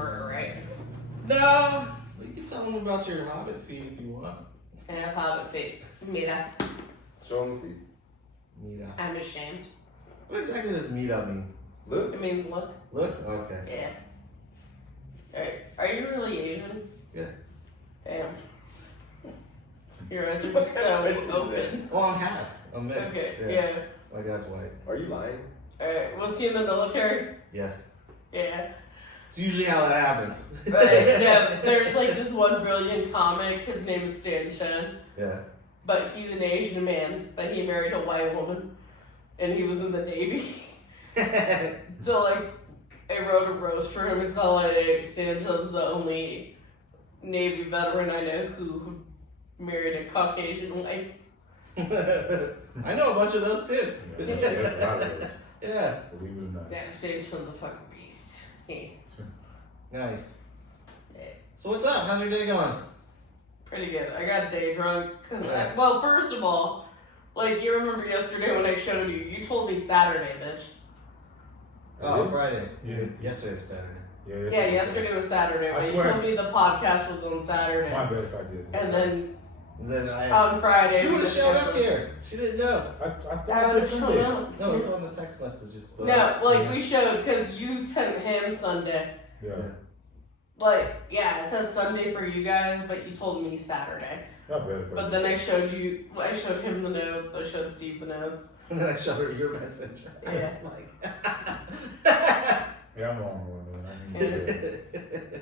murder, right? No, you can tell them about your Hobbit feet if you want. I have Hobbit feet. Mira. Show them the feet. Mira. I'm ashamed. What exactly does Mira mean? Look. It means look. Look? Okay. Yeah. Alright. Are you really Asian? Yeah. Damn. Your eyes are just so open. Oh, I'm half. I'm mixed. Okay, yeah. My dad's white. Are you lying? Alright, was he in the military? Yes. Yeah. It's usually how that happens. Right, yeah. There's like this one brilliant comic, his name is Stan Chen. Yeah. But he's an Asian man, but he married a white woman. And he was in the Navy. So like, I wrote a roast for him and tell Stan Chen's the only Navy veteran I know who married a Caucasian wife. I know a bunch of those too. Yeah, that's a lot of those. Yeah. Believe it or not. Yeah, Stan Chen's a fucking beast. Yeah. Nice. Yeah. So what's up? How's your day going? Pretty good. I got day drunk. Well, first of all, like, you remember yesterday when I showed you, you told me Saturday, bitch. Oh, Friday. Yeah. Yesterday was Saturday. Yeah, yesterday was Saturday, I but you swear. told me the podcast was on Saturday. My bad if I did. And then Then on Friday, She we would have showed up discussed- here. She didn't know. I I thought it would was have Sunday. shown up. No, it's on the text messages. But No, like, we showed, because you sent him Sunday. Yeah. Like, yeah, it says Sunday for you guys, but you told me Saturday. Not bad if I But did. then I showed him the notes, I showed Steve the notes. And then I showed her your message. I Yeah. was like, Yeah, I'm the wrong one, man. I mean,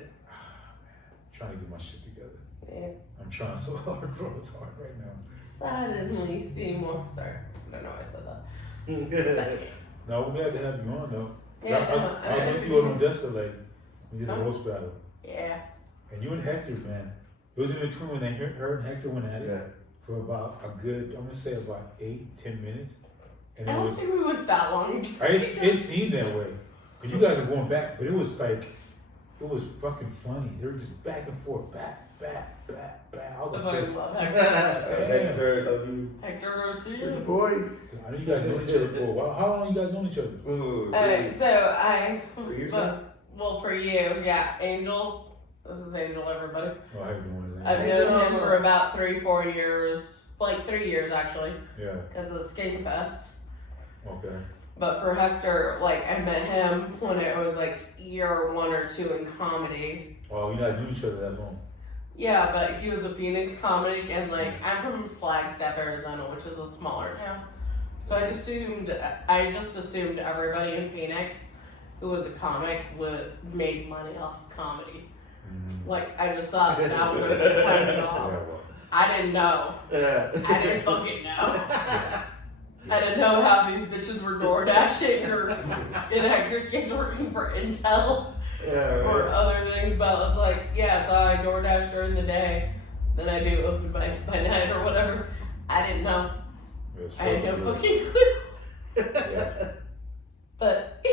trying to get my shit together. Yeah. I'm trying so hard, bro. It's hard right now. Suddenly see more. Sorry, I don't know why I said that. No, we're glad to have you on, though. Yeah, I was with you on Odessa, like, we did a Huh? roast battle. Yeah. And you and Hector, man. It was in between when her and Hector went at it Yeah. for about a good, I'm gonna say about 8-10 minutes. And I it don't was, think we went that long. it seemed that way. And you guys are going back, but it was like, it was fucking funny. They were just back and forth, back. I was I like, fucking love Hector. Hector, love you. Hector You're the Garcia. boy. So I know you guys know each other for a while. How long you guys known each other? Ooh, Alright, so 3 years now? well, for you, yeah, Angel. This is Angel, everybody. Oh, how you doing? I've known him for about 3-4 years. Like 3 years, actually, Yeah, because of Skankfest. okay. But for Hector, like, I met him when it was like year 1 or 2 in comedy. Oh, you guys knew each other that long. Yeah, but he was a Phoenix comic, and like, I'm from Flagstaff, Arizona, which is a smaller town. So I just assumed everybody in Phoenix who was a comic made money off of comedy. Mm-hmm. Like, I just thought that was a full-time Yeah, job. well. I didn't know. I didn't fucking know. I didn't know half these bitches were door dashing or in Hector's case working for Intel or other things. But it's like, yeah, so I door dash during the day, then I do open mics by night or whatever. I didn't know. Yeah, it's I had no fucking fucking clue. Yeah. But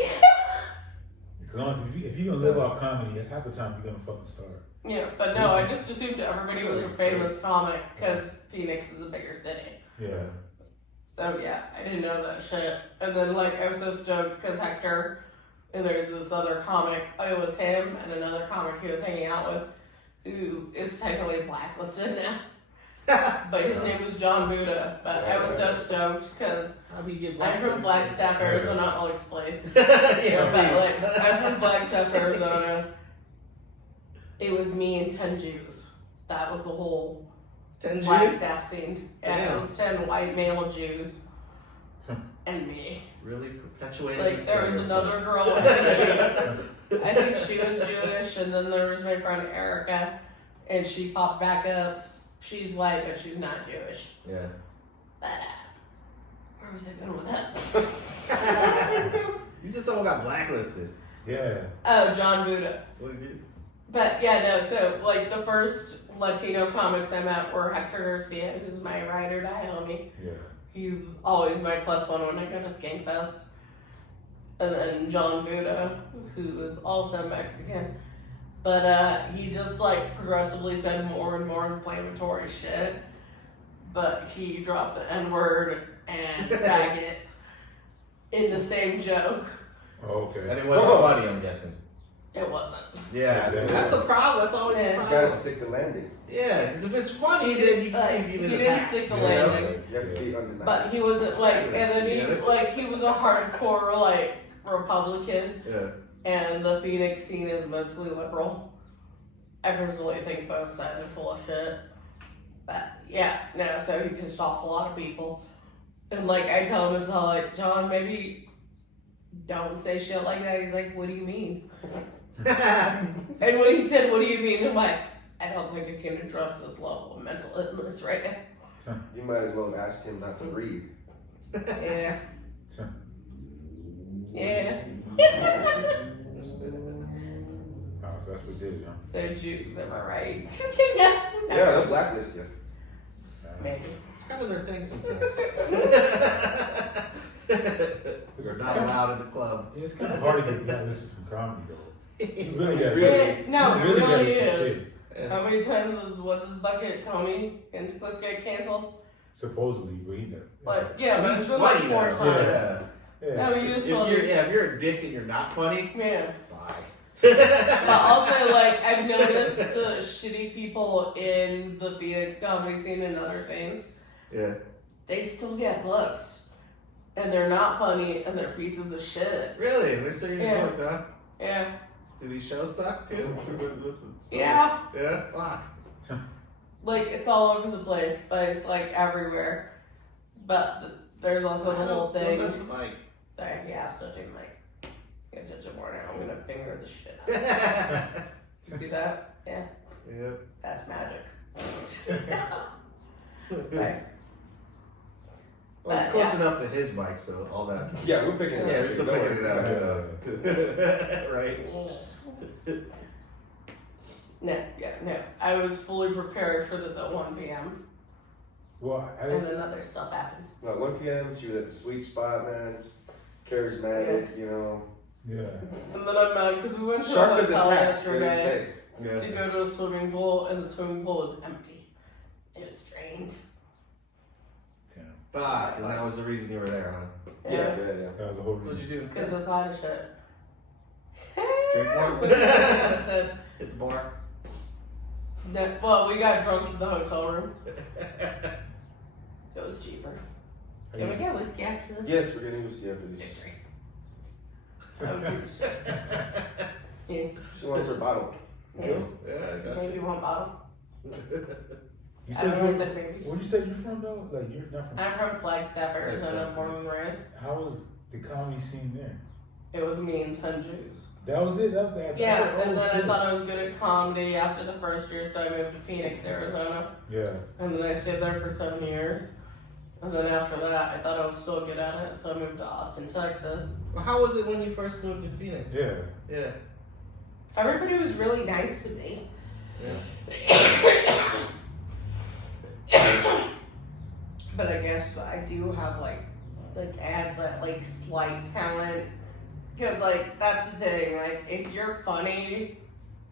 Because if you're gonna live off comedy, half the time you're gonna fucking start. yeah, but no, I just assumed everybody was a famous comic because Phoenix is a bigger city. Yeah. So yeah, I didn't know that shit. And then like I was so stoked because Hector and there's this other comic, it was him and another comic he was hanging out with who is technically blacklisted now. But his name was John Buddha. But I was so stoked because How do you get I'm blacklisted? from Flagstaff, Arizona. I'll explain. Yeah, But please. like I'm from Flagstaff, Arizona. It was me and 10 Jews. That was the whole 10 Jews? Flagstaff scene. Yeah, Damn. it was 10 white male Jews and me. Really perpetuating Like this there was stereotype. another girl. I think she was Jewish, and then there was my friend Erica, and she popped back up. She's white, but she's not Jewish. Yeah. But where was I going with that? You said someone got blacklisted. Yeah. Oh, John Buddha. What did you But yeah, no. So like the first Latino comics I met were Hector Garcia, who's my ride or die homie. Yeah. He's always my +1 when I go to Skankfest. And then John Buddha, who is also Mexican. But he just like progressively said more and more inflammatory shit. But he dropped the N-word and faggot in the same joke. Oh, okay. And it wasn't funny, I'm guessing. It wasn't. Yeah, that's the problem. That's always the You problem. gotta stick the landing. Yeah, because if it's funny, then you can't give it He a didn't pass. stick the you know? landing. You have to be undeniable. But he wasn't like, and then he Yeah. like he was a hardcore like Republican, Yeah. and the Phoenix scene is mostly liberal. I personally think both sides are full of shit. But yeah, no, so he pissed off a lot of people, and like I tell him, it's all like, John, maybe don't say shit like that. He's like, what do you mean? And when he said, what do you mean? I'm like, I don't think I can address this level of mental illness right now. You might as well have asked him not to breathe. Yeah. Yeah. Oh, so that's what did it, huh? So Jews, am I right? Yeah, they'll blacklist you. Maybe. It's kind of their thing sometimes. They're not allowed in the club. It's kind of hard to get blacklisted from comedy, though. You really got No, it really gotta really do some is. shit. How many times was what's his bucket Tony Hinchcliffe get canceled? Supposedly, but he never. But yeah, but He's it's been like funny, 4 though. times. Yeah. Yeah. No, he was If funny. you're a dick and you're not funny, Yeah. bye. But also, like, I've noticed the shitty people in the Phoenix comedy scene and other scenes, Yeah. they still get books. And they're not funny, and they're pieces of shit. Really? They're still getting Yeah. booked, huh? Yeah. Do these shows suck too? Yeah. Yeah. Fuck. Like, it's all over the place, but it's, like, everywhere. But there's also the whole thing. Don't touch the mic. Sorry, yeah, I'm still touching the mic. I'm gonna touch it more now. I'm gonna finger the shit out. You see that? Yeah. Yeah. That's magic. Sorry. Well, But, close yeah. enough to his mic, so all that. Yeah, we're picking it up. Yeah, we're still Don't picking it worry. up. Right. No. I was fully prepared for this at 1 p.m. Well, And then other stuff happened. No, 1 p.m. She was at the sweet spot, man. Charismatic, you know. yeah. And then I'm mad because we went to Sharp a as hotel attack. They didn't yesterday say. to go to a swimming pool, and the swimming pool was empty. It was drained. Damn. Fuck, and that was the reason you were there, huh? Yeah. That was the whole So what'd you reason. do Because instead? it's hot as shit. Drink more? Instead. Hit the bar. No, well, we got drunk in the hotel room. It was cheaper. Can we get whiskey after this? Yes, we're getting whiskey after this. Victory. Oh, piece of shit. Yeah. She wants her bottle. Yeah. Yeah, I got Maybe one bottle. You I said don't know, I you're, said maybe. where'd you say you're from, though? Like, you're not from. I'm from Flagstaff, Arizona, born and raised. How was the comedy scene there? It was me and 10 Jews. That was it? That was the Yeah, oh, and then I shit. thought I was good at comedy after the first year, so I moved to Phoenix, Arizona. Yeah. And then I stayed there for 7 years. And then after that, I thought I was so good at it, so I moved to Austin, Texas. Well, how was it when you first moved to Phoenix? Yeah. Yeah. Everybody was really nice to me. Yeah. But I guess I do have I had that like slight talent. Because like that's the thing, like if you're funny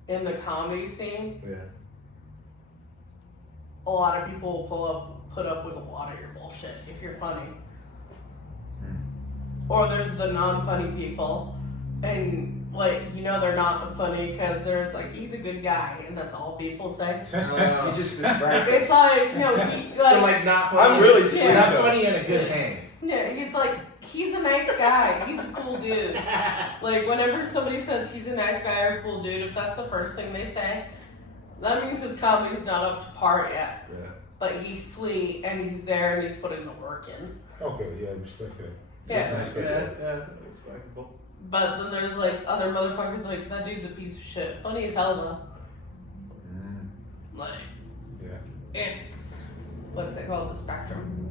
in the comedy scene, Yeah. a lot of people will put up with a lot of your bullshit if you're funny. Or there's the non-funny people, and they're not funny because there's he's a good guy, and that's all people say. You just described It's like no, he's like, So not funny. I'm really sweet, Not though. funny and a good hang. yeah, he's a nice guy. He's a cool dude. Like whenever somebody says he's a nice guy or a cool dude, if that's the first thing they say, that means his comedy's not up to par yet. Yeah. But he's sweet and he's there and he's putting the work in. Okay, yeah, respect that. Yeah. Respect that. Yeah. Respectable. But then there's other motherfuckers that dude's a piece of shit. Funny as hell though. Like Yeah. it's what's it called? The spectrum.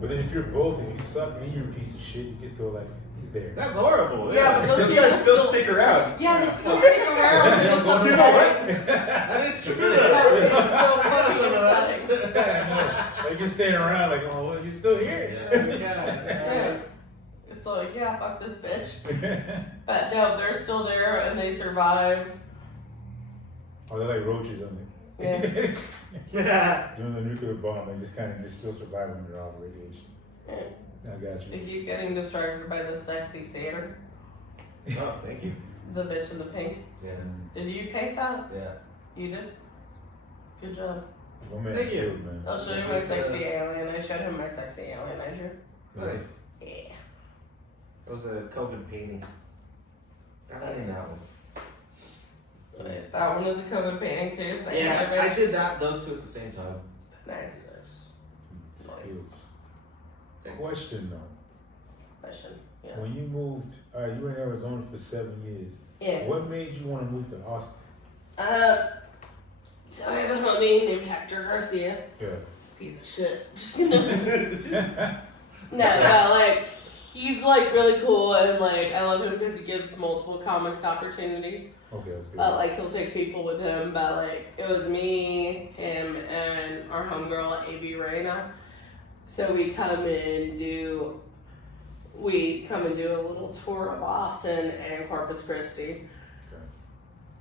But then if you're both, if you suck and you're a piece of shit, you can still he's there. That's horrible. Yeah, but those Those people guys still stick around. Yeah, they still stick around. It's You know upsetting. That is true. Yeah, it's so fucking upsetting. Like you're staying around, like, oh, well, you're still here. Yeah. It's fuck this bitch. But no, they're still there and they survive. Oh, they're like roaches on it. Yeah. During the nuclear bomb, they just still survive under all the radiation. Yeah. I got you. They keep getting distracted by the sexy satyr. Oh, thank you. The bitch in the pink. Yeah. Did you paint that? Yeah. You did? Good job. One man Thank you. skilled, man. I'll show you my sexy alien. I showed him my sexy alien I drew. Nice. Yeah. It was a COVID painting. I mean that one. Wait, that one is a COVID painting too? The Yeah, animation? I did those two at the same time. Nice. Skilled. Thanks. Question though. Question. Yeah. When you moved, you were in Arizona for 7 years. Yeah. What made you want to move to Austin? So I have a homie named Hector Garcia. Yeah. Piece of shit. Just kidding. No, like, he's like really cool and like, I love him because he gives multiple comics opportunity. Okay, that's good. Like, he'll take people with him, but like, it was me, him, and our homegirl, A.B. Reyna. So we come and do a little tour of Austin and Corpus Christi. Okay.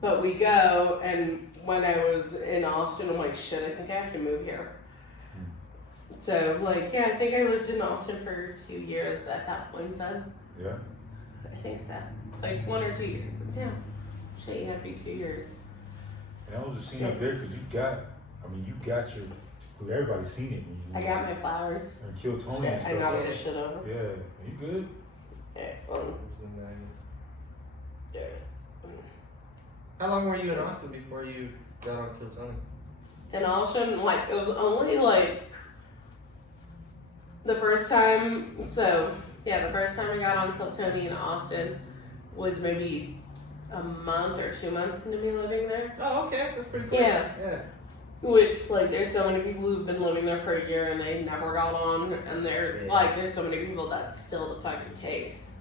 But we go, and when I was in Austin, I'm like, shit, I think I have to move here. So, like, yeah, I think I lived in Austin for 2 years at that point then. Yeah. I think so. Like, 1 or 2 years. Yeah. Shit, you have to be 2 years. And I was just seeing up there because you got your, everybody's seen it. When you I got my flowers. and Kill Tony and Shit, I stuff. knocked this shit over. Yeah. Are you good? Yeah, It was in there's. How long were you in Austin before you got on Kill Tony? In Austin, like, it was only like the first time I got on Kill Tony in Austin was maybe a month or 2 months into me living there. Oh, okay. That's pretty cool. Yeah. Yeah. Which, like, there's so many people who've been living there for a year and they never got on, and there's so many people that's still the fucking case.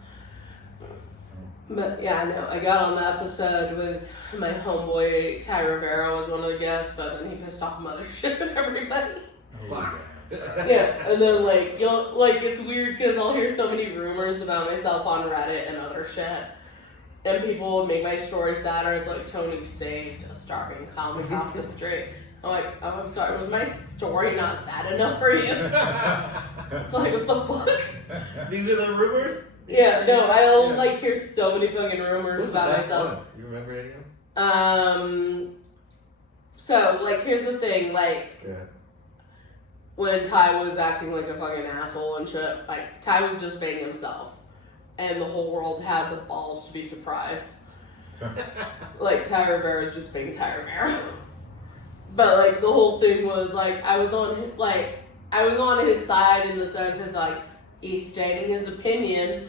But yeah, I know. I got on the episode with my homeboy Ty Rivera was one of the guests, but then he pissed off Mothership and everybody. Fuck. Yeah, and then it's weird because I'll hear so many rumors about myself on Reddit and other shit. And people will make my story sadder. It's like, Tony saved a starving comic off the street. I'm like, oh, I'm sorry, was my story not sad enough for you? It's like, what the fuck? These are the rumors? Yeah, no, I'll hear so many fucking rumors about What's the best myself. one? You remember any of them? So, like, here's the thing, like, when Ty was acting like a fucking asshole and shit, like, Ty was just being himself. And the whole world had the balls to be surprised. Like, Ty Rivera's just being Ty Rivera. But, like, the whole thing was, like, I was on his side in the sense it's like, he's stating his opinion.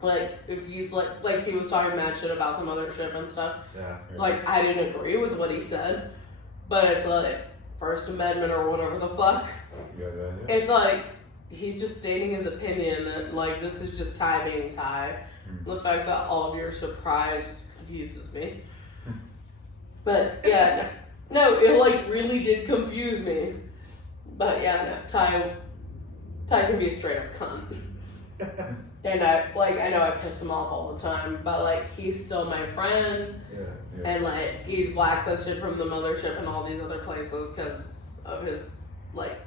Like, if he's, like he was talking mad shit about the Mothership and stuff. Yeah. Like, I didn't agree with what he said. But it's like, First Amendment or whatever the fuck. Yeah. It's like, he's just stating his opinion and, like, this is just Ty being Ty. The fact that all of you are surprised just confuses me. But, yeah, no, it, like, really did confuse me. But, yeah, no, Ty can be a straight up cunt. And I know I piss him off all the time, but, like, he's still my friend. Yeah. And, like, he's blacklisted from the Mothership and all these other places because of his, like,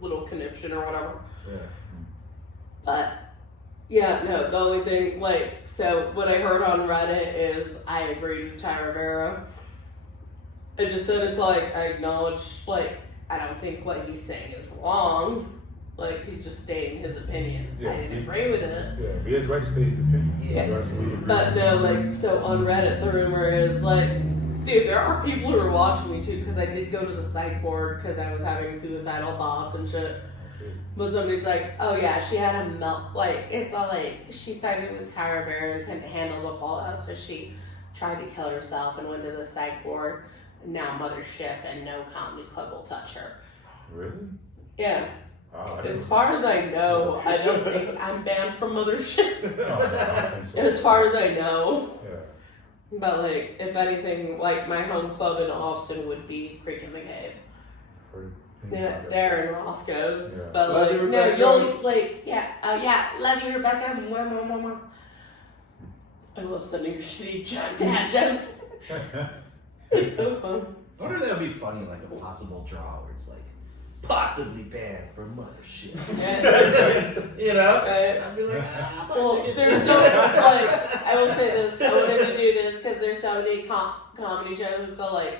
little conniption or whatever. Yeah. But, yeah, no, the only thing, like, so what I heard on Reddit is I agreed with Ty Rivera. I just said it's like, I acknowledge, like, I don't think what he's saying is wrong. Like, he's just stating his opinion. Yeah, I didn't agree with it. Yeah, he has the right to state his opinion. Yeah. He absolutely agree. But no, like, so on Reddit, the rumor is, like, dude, there are people who are watching me too, because I did go to the psych ward because I was having suicidal thoughts and shit. But somebody's like, oh yeah, she had a like, it's all like, she sided with Ty Rivera and couldn't handle the fallout, so she tried to kill herself and went to the psych ward. Now Mothership and no comedy club will touch her. Really? Yeah. Wow, As far as I know, I don't think I'm banned from Mothership. No, I don't think so. As far as I know. Yeah. But, like, if anything, like, my home club in Austin would be Creek in the Cave. Yeah, they're in Roscoe's. Yeah. But, Love like, you, no, Rebecca. you'll, like, yeah, love you, Rebecca. Mwah, mwah, mwah, mwah. I love sending your shitty dad jokes. It's so fun. I wonder if that would be funny, like a possible draw where it's like, possibly banned for Mothership. Yeah. You know? Right. I'd be like, Well, there's no, like, I will say this, I wanted to do so many comedy shows. So like,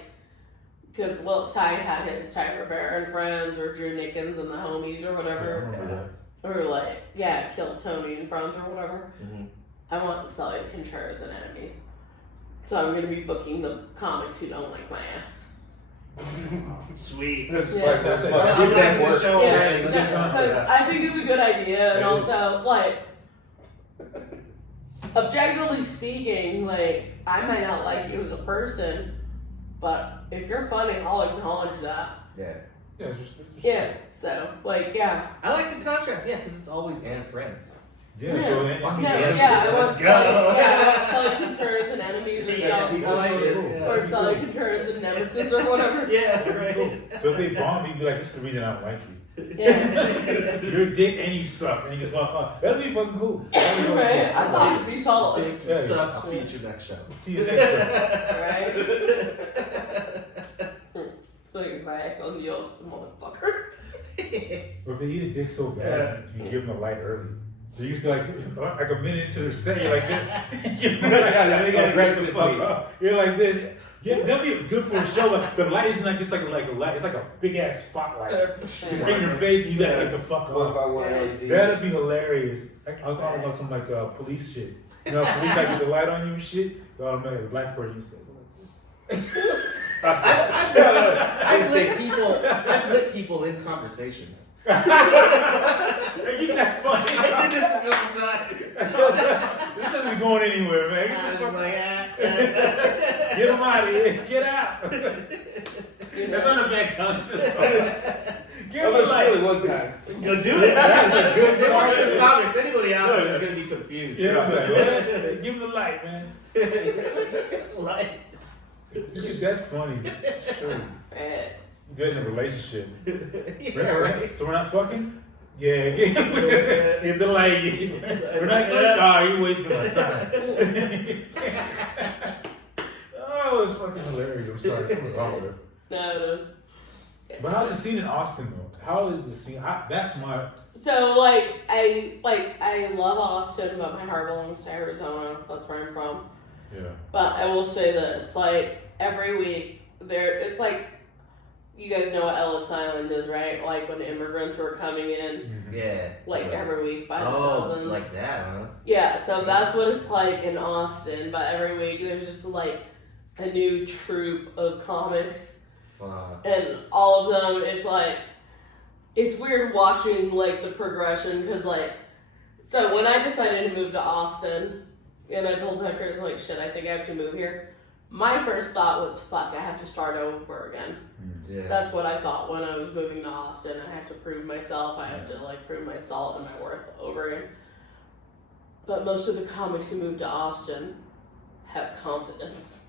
because Ty had his Ty Rivera and Friends, or Drew Nickens and the Homies, or I whatever, remember or like Kill Tony and Friends, or whatever. Mm-hmm. I want Celia Contreras and Enemies. So I'm gonna be booking the comics who don't like my ass. Sweet. That's Yeah. that's I'm fucking liking that the work. show Yeah, already. because I think it's a good idea, and It is. also like, objectively speaking, like I might not like you as a person, but if you're funny, I'll acknowledge that. Yeah. Yeah, it's Yeah. So like, yeah. I like the contrast, yeah, because it's always and friends. Yeah, so Yeah. and Fucking Yeah, Enemies, I want let's go. Celia Contreras and Enemies, or Yeah, piece I of like shit. this. Yeah. or Celia Contreras and Nemesis, or whatever. Yeah, right. So if they bomb, you'd be like, this is the reason I don't like you. Yeah. You're a dick and you suck. And you just want, that'd be fucking cool. That'd be fucking Right? cool. I thought it'd be solid. Dick, Yeah, you yeah. suck. I'll see you at your next show. See you next time. So if I act on Dios, motherfucker. Or if they eat a dick so bad, you give them a light early. They used to like a minute into their set, you're like this. Give them a light, they gotta get the fuck up. You're like this. Yeah, that'd be good for a show, but the light isn't like just like a light. It's like a big ass spotlight. It's in your face, and you gotta get the fuck One up. by one LED. That'd be hilarious. I was talking about some like police shit. You know, police like get the light on you and shit. The automatic black person used to go like this. I've lit people in conversations. Hey, you that funny. I did this a couple times. This isn't going anywhere, man. I was just like, Get him out of here. Get out. That's not a bad concept. Give I'm him gonna a steal it light. one time. Go do it. That's a good Martian comics. Anybody else is just gonna be confused. Yeah, I'm like, well, give him the light, man. The light. That's funny. Sure. Right. Good in a relationship. Yeah, right. So we're not fucking? Yeah, get the light. We're not gonna. Oh, you're wasting my time. Oh, it's fucking hilarious. I'm sorry. Something's wrong with it. No, it is. But how's the scene in Austin though? How is the scene? That's my. So I love Austin, but my heart belongs to Arizona. That's where I'm from. Yeah. But I will say this: like every week, it's like, you guys know what Ellis Island is, right? Like when immigrants were coming in, Yeah. like every week by the Oh, dozens. like that, huh? Yeah, so that's what it's like in Austin. But every week there's just like a new troupe of comics, Fuck. and all of them, it's like, it's weird watching like the progression, because like, so when I decided to move to Austin, and I told Tucker, like, shit, I think I have to move here. My first thought was, fuck, I have to start over again. Yeah. That's what I thought when I was moving to Austin. I have to prove myself. I have to like prove my salt and my worth over again. But most of the comics who move to Austin have confidence.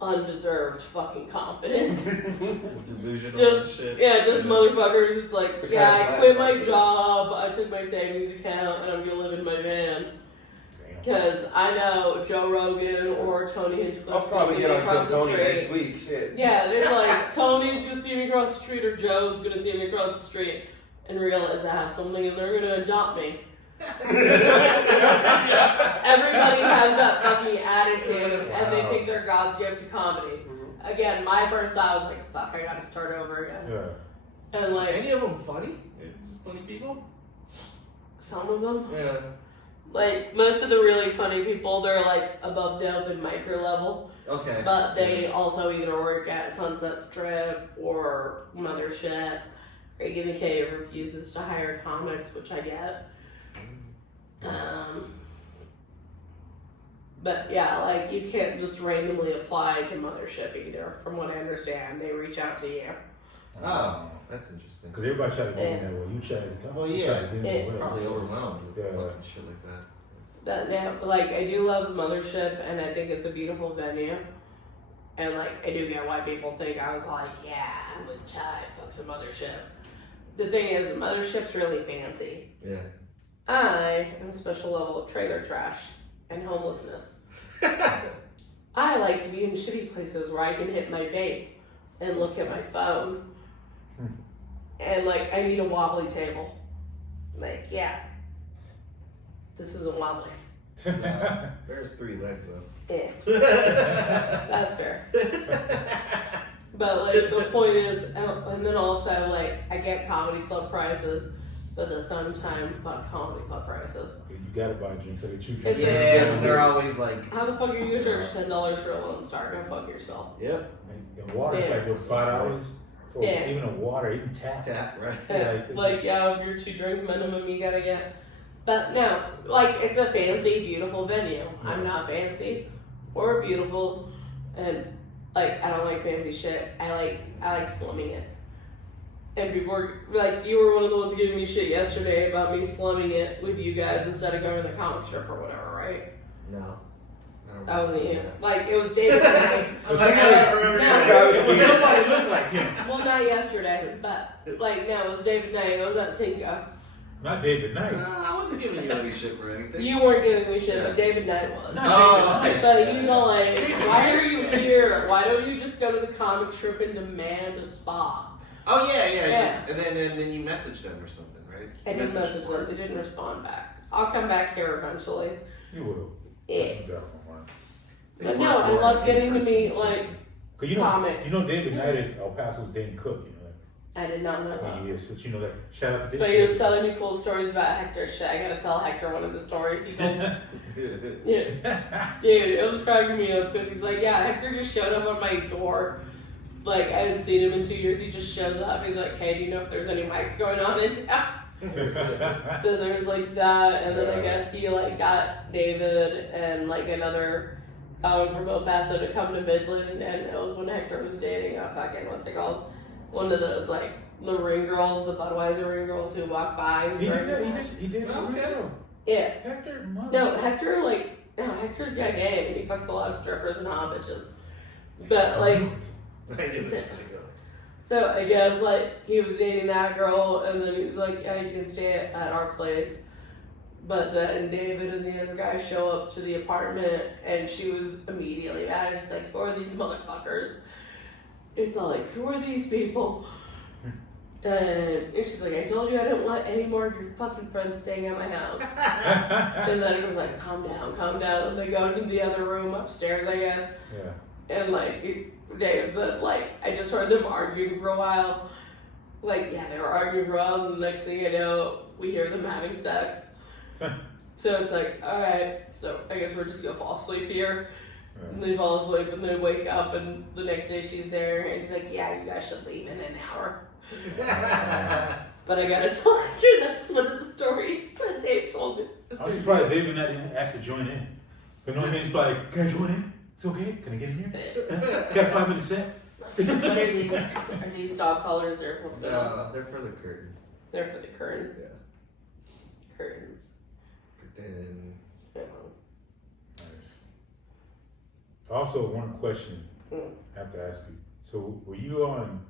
Undeserved fucking confidence. Delusional Just shit. just motherfuckers. It's like, The yeah, kind of I quit black my fuckers. job. I took my savings account, and I'm gonna live in my van. Because I know Joe Rogan or Tony Hinchcliffe I'll probably see get me on across Kill the Tony street. next week. Shit. Yeah, there's like, Tony's gonna see me across the street, or Joe's gonna see me across the street and realize I have something, and they're gonna adopt me. Everybody has that fucking attitude, and they think they're God's gift to comedy. Again, my first thought was like, fuck, I gotta start over again. Yeah. And like, Any of them funny? It's just funny people? some of them, Yeah. like, most of the really funny people, they're like above the open micro level. Okay. But they also either work at Sunset Strip or Mothership. Or Gimme K refuses to hire comics, which I get. But yeah, like, you can't just randomly apply to Mothership either, from what I understand. They reach out to you. Oh, that's interesting. Because everybody try to get in that way. You try to. Well, you yeah. try to get in that way. Probably overwhelmed with Yeah. fucking shit like that. But now, like, I do love Mothership, and I think it's a beautiful venue. And like, I do get why people think I was like, yeah, I'm with Chai, fuck the Mothership. The thing is, the Mothership's really fancy. Yeah. I am a special level of trailer trash and homelessness. I like to be in shitty places where I can hit my vape and look at my phone. And like, I need a wobbly table. Like, yeah, this isn't wobbly. There's 3 legs though. Yeah. That's fair. But like the point is, and then also like I get comedy club prices, but at the same time, fuck comedy club prices. You gotta buy drinks like a chew It's drink. Yeah, they're always like. How the fuck are you gonna charge $10 for a Lone Star? Go fuck yourself. Yep. And water's like what, $5? Or Yeah. even a water, even tap. Tap, right? Yeah, like yeah, if you're 2 drink minimum, you gotta get. But no, like it's a fancy, beautiful venue. I'm not fancy or beautiful, and like I don't like fancy shit. I like slumming it. And people were like, you were one of the ones giving me shit yesterday about me slumming it with you guys instead of going to the comic strip or whatever, right? No. That wasn't you. Like it was David. Was Like, somebody- no. somebody looked like him. Well, not yesterday, but like no, it was David Knight. I was at Cinco. Not David Knight. I wasn't giving you any shit for anything. You weren't giving me shit, but David Knight was. Not David Knight. But he's all like, why are you here? Why don't you just go to the comic strip and demand a spot? Oh yeah. Yeah. And then you messaged them or something, right? I didn't message them. They didn't respond back. I'll come back here eventually. You will. Yeah. You got one. But no, I love getting to meet like Cause you know, comics. you know David Knight is El Paso's Dane Cook, you know that. I did not know that. He is, so you know that. Shout out to But David. he was telling me cool stories about Hector shit. I gotta tell Hector one of the stories he told. Yeah. Dude, it was cracking me up because he's like, yeah, Hector just showed up on my door. Like, I hadn't seen him in 2 years. He just shows up. He's like, hey, do you know if there's any mics going on in town? So there's like that. And then I guess he like got David and like another from El Paso to come to Midland. And it was when Hector was dating a fucking, what's it called? One of those like the ring girls, the Budweiser ring girls who walk by. And He did that. He did. Oh, okay. Yeah. Hector, No, Hector's got game and he fucks a lot of strippers and hot bitches. But like, so I guess like he was dating that girl and then he was like, yeah, you can stay at our place. But then David and the other guy show up to the apartment and she was immediately mad. She's like, who are these motherfuckers? It's all like, who are these people? And she's like, I told you I didn't want any more of your fucking friends staying at my house. And then it was like, calm down. And they go into the other room upstairs, I guess. Yeah. And like, Dave said, like, I just heard them arguing for a while. Like, yeah, they were arguing for a while, and the next thing I know, we hear them having sex. So it's like, alright, so I guess we're just gonna fall asleep here. Yeah. And they fall asleep and they wake up and the next day she's there and she's like, yeah, you guys should leave in an hour. But I gotta tell you, that's one of the stories that Dave told me. I'm surprised David Knight didn't ask to join in. But no, he's probably like, can I join in? It's okay. Can I get in here? Got a 5 minute set? What are these dog collars or what's going on? They're for the curtain. They're for the curtain. Yeah. Curtains. Curtains. Yeah. Nice. Also, one question Mm. I have to ask you. So, were you on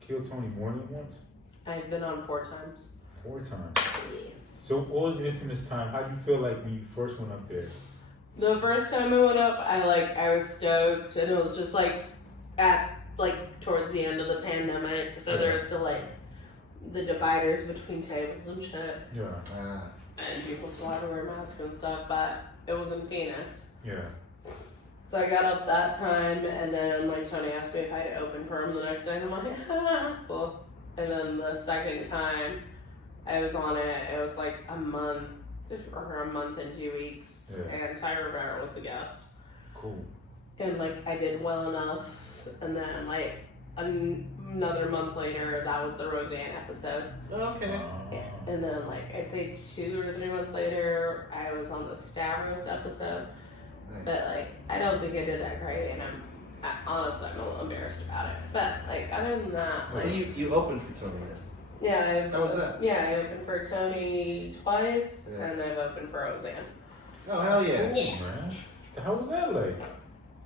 Kill Tony more than once? I've been on 4 times. 4 times. Yeah. So, what was the infamous time? How did you feel like when you first went up there? The first time I went up, I was stoked, and it was just like towards the end of the pandemic, so there was still like the dividers between tables and shit, Yeah. and people still had to wear masks and stuff, but it was in Phoenix. Yeah. So I got up that time, and then like Tony asked me if I had to open for him the next day, and I'm like, cool. And then the second time I was on it, it was like a month and 2 weeks, and Ty Rivera was the guest. Cool. And like I did well enough, and then like another month later, that was the Roseanne episode. Okay. Yeah. And then like I'd say 2 or 3 months later, I was on the Stavros episode. Nice. But like I don't think I did that great, and honestly I'm a little embarrassed about it. But like other than that, So like, you opened for Tony then? yeah, How was that? Yeah, I opened for Tony twice, Yeah. and I've opened for Roseanne. Oh hell yeah! Yeah. Man. How was that like?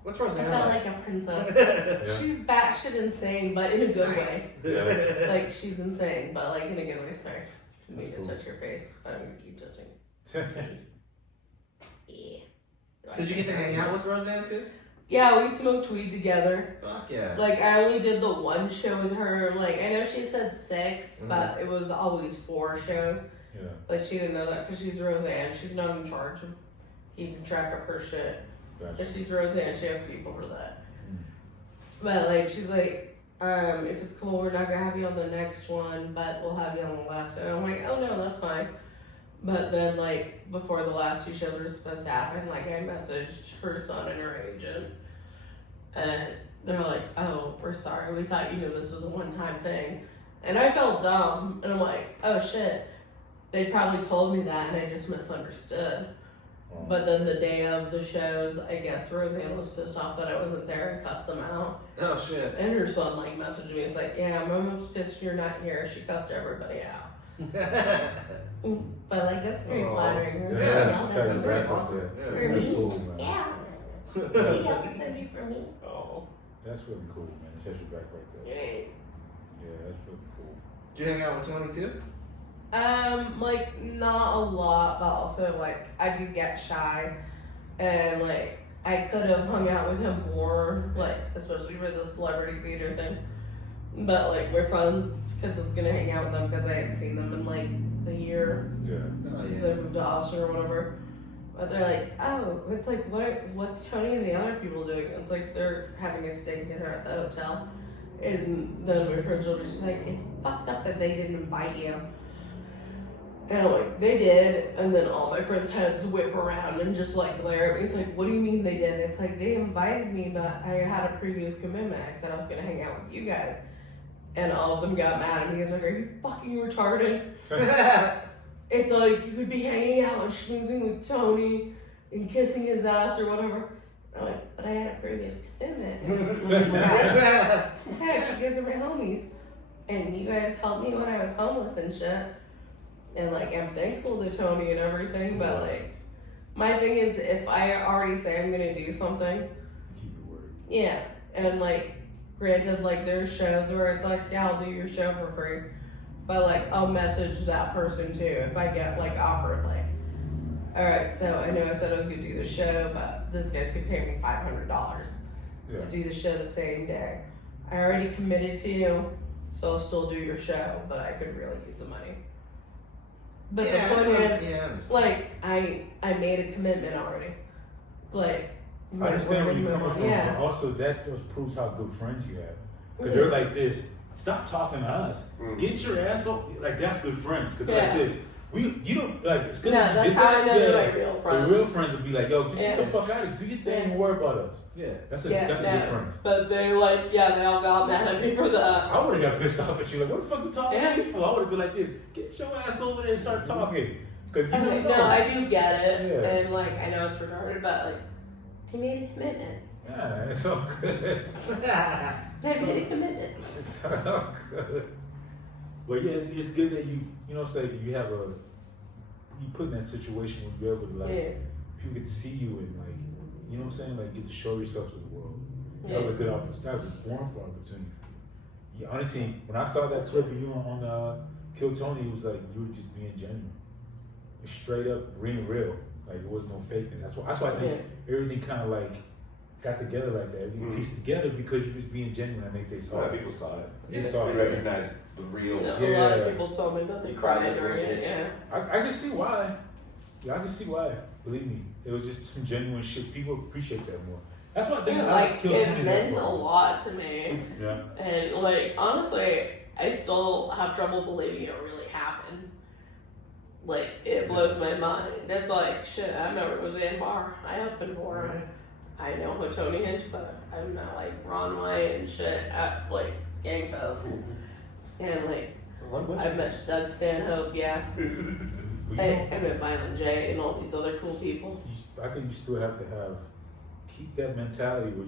What's I Roseanne felt like? like a princess. Yeah. She's batshit insane, but in a good Nice. way. Like she's insane, but like in a good way. Sorry, didn't mean That's to cool. touch your face, but I'm gonna keep touching. Yeah. So did you get to hang out with Roseanne too? Yeah, we smoked weed together. Fuck yeah. Like I only did the 1 show with her. Like I know she said 6, but it was always 4 shows. Yeah. Like she didn't know that because she's Roseanne. She's not in charge of keeping track of her shit. Gotcha. And she's Roseanne, she has people for that. Mm. But like, she's like, if it's cool, we're not gonna have you on the next one, but we'll have you on the last one. I'm like, oh no, that's fine. But then like, before the last 2 shows were supposed to happen, like I messaged her son and her agent. And they're like, oh, we're sorry, we thought you knew this was a one-time thing. And I felt dumb, and I'm like, oh shit. They probably told me that, and I just misunderstood. But then the day of the shows, I guess Roseanne was pissed off that I wasn't there and cussed them out. Oh shit. And her son like messaged me. It's like, yeah, Mama's pissed you're not here. She cussed everybody out. But like that's very flattering. Yeah, Roseanne, that's that's very awesome. awesome. Yeah. For That's me. cool, man. Yeah. She yelled at somebody for me. Oh. That's really cool, man. It has your back right there. Yay. Yeah, that's really cool. Did you hang out with Tony too? Like not a lot, but also like I do get shy, and like I could have hung out with him more, like especially for the celebrity theater thing. But like we're friends because I was gonna hang out with them because I hadn't seen them in like a year Yeah. Oh, since yeah. I moved to Austin or whatever. But they're like, oh, it's like what's Tony and the other people doing? It's like they're having a steak dinner at the hotel, and then my friend will be just like, it's fucked up that they didn't invite you. And I'm like, they did, and then all my friends' heads whip around and just like glare at me. It's like, what do you mean they did? It's like, they invited me, but I had a previous commitment. I said I was gonna hang out with you guys. And all of them got mad at me. It's like, are you fucking retarded? It's like, you could be hanging out and schmoozing with Tony and kissing his ass or whatever. I'm like, but I had a previous commitment. Heck, you guys are my homies. And you guys helped me when I was homeless and shit. And like, I'm thankful to Tony and everything, but like, my thing is, if I already say I'm gonna do something, Keep your word. yeah. And like, granted, like, there's shows where it's like, yeah, I'll do your show for free. But like, I'll message that person too if I get like offered, like, alright, so I know I said I was gonna do the show, but this guy's gonna pay me $500 Yeah. to do the show the same day. I already committed to you, so I'll still do your show, but I could really use the money. But Yeah, the point that's is, what- yeah, I understand. like, I made a commitment already. Like, I understand where you're coming from, yeah. but also that just proves how good friends you have. Because they're like this, stop talking to us. Get your ass up. Like, that's good friends. Because they're like Yeah. this. You don't, like, it's good. No, that's how I know they're my real friends. The real friends would be like, yo, just get the Yeah. fuck out of here. Do your thing and worry about us. Yeah. That's a Yeah, good no. friend. But they're like, yeah, they all got mad at me for that. I would have got pissed off at you. Like, what the fuck you talking Yeah. to me for? I would have been like this. Get your ass over there and start talking. Because you Okay, don't know. no, I do get it, Yeah. and like I know it's retarded, but like I made a commitment. Yeah, it's all good. I made a commitment. It's all good. But yeah, it's good that you know what I'm saying, you have you put in that situation where you're able to like Yeah. people get to see you and like you know what I'm saying, like get to show yourself to the world. That Yeah. was a good opportunity. That was a wonderful opportunity. Yeah, honestly, when I saw that clip of you on Kill Tony, it was like you were just being genuine. You're straight up being real. Like there was no fakeness. That's why I think everything kind of like got together like that. Everything pieced together because you was being genuine. I think they A saw lot of it. people saw it. They They saw it. recognized the real. No, Yeah. a lot of people told me that they cried during it. Yeah. I can see why. Yeah, I can see why. Believe me, it was just some genuine shit. People appreciate that more. That's what I think. Yeah, I like Kill it Tony meant that a more. lot to me, Yeah. and like honestly, I still have trouble believing it really happened. Like it blows my mind. It's like shit. I met Roseanne Barr. I opened for her. I know who Tony Hinchcliffe. I met like Ron White and shit at like Skankfest, and like I met Doug Stanhope. Yeah, But I you know, met Violent J and all these other cool people. I think you still have to keep that mentality where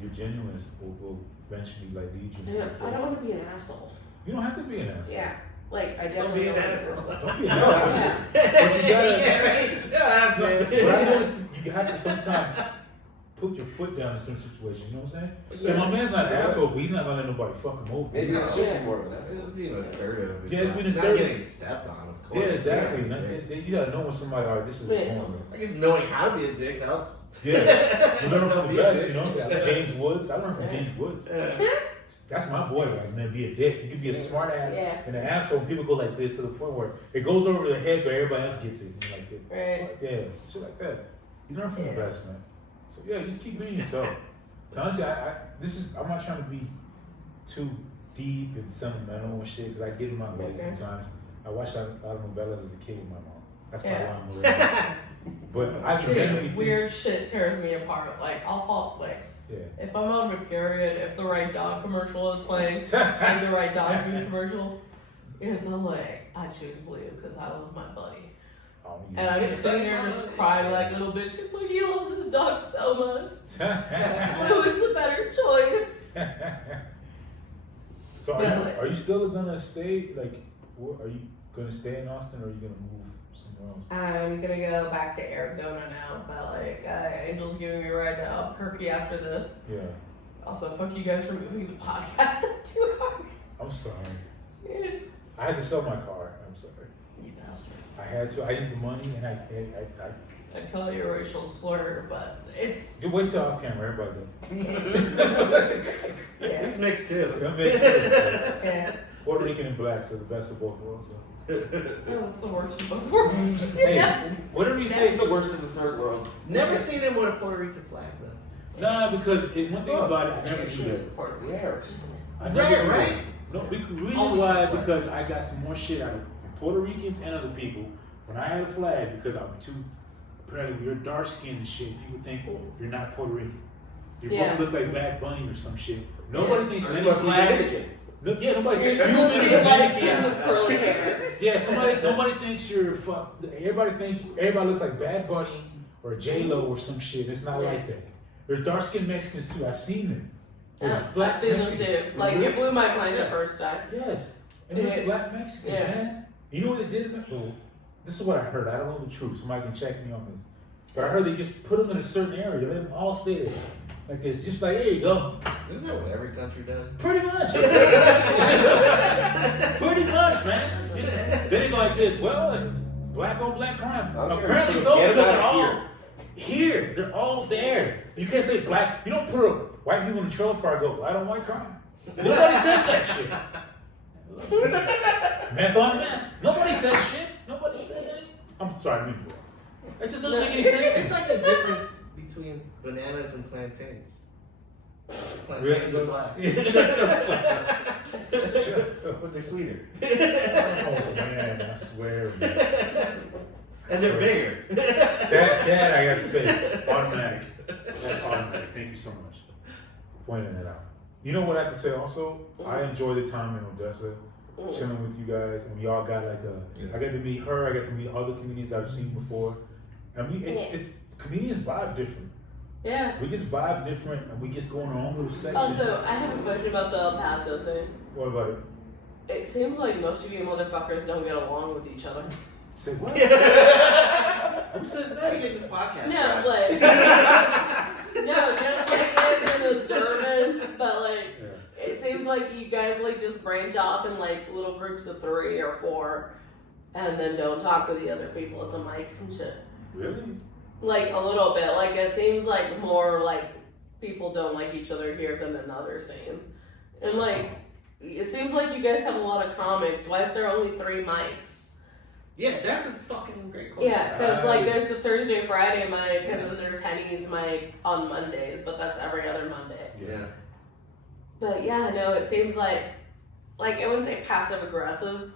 your genuineness will eventually like lead you. Yeah, I don't want to be an asshole. You don't have to be an asshole. Yeah, like I Don't definitely be an don't asshole. Don't be an asshole. But you gotta. Yeah, right. Yeah, But I noticed you have to sometimes put your foot down in some situations. You know what I'm saying? Because my man's not an asshole, but he's not gonna let nobody fuck him over. Maybe No. it should Yeah. be more of an This asshole. is being assertive. Yeah, it's being Not assertive. getting stepped on, of course. Yeah, exactly. Yeah, Then you gotta know when somebody, all right, this is Yeah. going. I guess knowing how to be a dick helps. Yeah, you learn from Be the a best, dick. you know. Yeah. James Woods, I learned from Yeah. James Woods. Yeah. That's my boy, like, man, be a dick. You can be a smart ass Yeah. and an asshole. People go like this to the point where it goes over their head, but everybody else gets it. And you're like, Right. yeah, shit like that. You learn from the best, man. So yeah, just keep being yourself. Honestly, I'm not trying to be too deep and sentimental and shit because I get in my way sometimes. I watched a lot of novellas as a kid with my mom. That's probably why I'm aware. But I genuinely weird shit tears me apart. Like I'll fall like if I'm on a period, if the right dog commercial is playing, and the right dog food commercial, it's like I choose blue because I love my buddy. And I'm just sitting there just crying like a little bitch. She's like, he loves his dog so much. Blue is the better choice. So are you still gonna stay? Like, are you gonna stay in Austin or are you gonna move somewhere else? I'm gonna go back to Arizona now, but like Angel's giving me a ride to Albuquerque after this. Yeah. Also, fuck you guys for moving the podcast up 2 hours. I'm sorry. I had to sell my car. I'm sorry. You bastard. I had to. I needed the money, and I'd call you a racial slur, but it's. You wait till off camera, everybody. It's mixed too. I'm mixed. Yeah. Puerto Rican and black, so the best of both worlds. Oh, that's the worst of both worlds. Hey, whatever you say. It's the worst of the third world. Never seen him with a Puerto Rican flag though. Nah, because one thing about it, it's never true. Rare. Right? No, the reason why because I got some more shit out of Puerto Ricans and other people when I had a flag because I'm too. Apparently, you're dark skinned and shit. People think you're not Puerto Rican. You're supposed to look like Bad Bunny or some shit. Nobody thinks you're any flag. Yeah, nobody thinks you're nobody thinks you're fuck. Everybody looks like Bad Bunny or J-Lo or some shit. It's not like that. There's dark skinned Mexicans too. I've seen them. I've seen them too. Like it blew my mind the first time. Yes, and they're black Mexicans, man. You know what they did? Well, this is what I heard. I don't know the truth. Somebody can check me on this. But I heard they just put them in a certain area. Let them all stay there. Like this, just like, here you go. Isn't that what every country does? Pretty much. Pretty much, man. Then they go like this. Well, it's black on black crime. Apparently so, because they're all here. They're all there. You can't say black. You don't put a white people in a trailer park and go, white on white crime. Nobody says that shit. Meth on meth. Nobody says shit. Nobody says that. I'm sorry, I mean, that just doesn't make any sense. It's like the difference between bananas and plantains. Plantains are black. But they're sweeter. Oh man, I swear, man. And they're bigger. That I got to say, automatic. That's automatic. Thank you so much for pointing that out. You know what I have to say also? I enjoy the time in Odessa, chilling with you guys, and we all got like I got to meet her, I got to meet other comedians I've seen before. And it's comedians vibe different. Yeah. We just vibe different, and we just go in our own little section. Also, I have a question about the El Paso thing. What about it? It seems like most of you motherfuckers don't get along with each other. Say what? Who says that? We get this podcast. No, like, no, just like it's an observance, but like, it seems like you guys like just branch off in like little groups of 3 or 4, and then don't talk to the other people at the mics and shit. Really? Like a little bit. Like it seems like more like people don't like each other here than in other scenes. And like, it seems like you guys have a lot of comics. Why is there only 3 mics? Yeah, that's a fucking great question. Yeah, because like there's the Thursday, Friday mic, and then there's Henny's mic on Mondays, but that's every other Monday. Yeah. But yeah, no, it seems like I wouldn't say passive aggressive,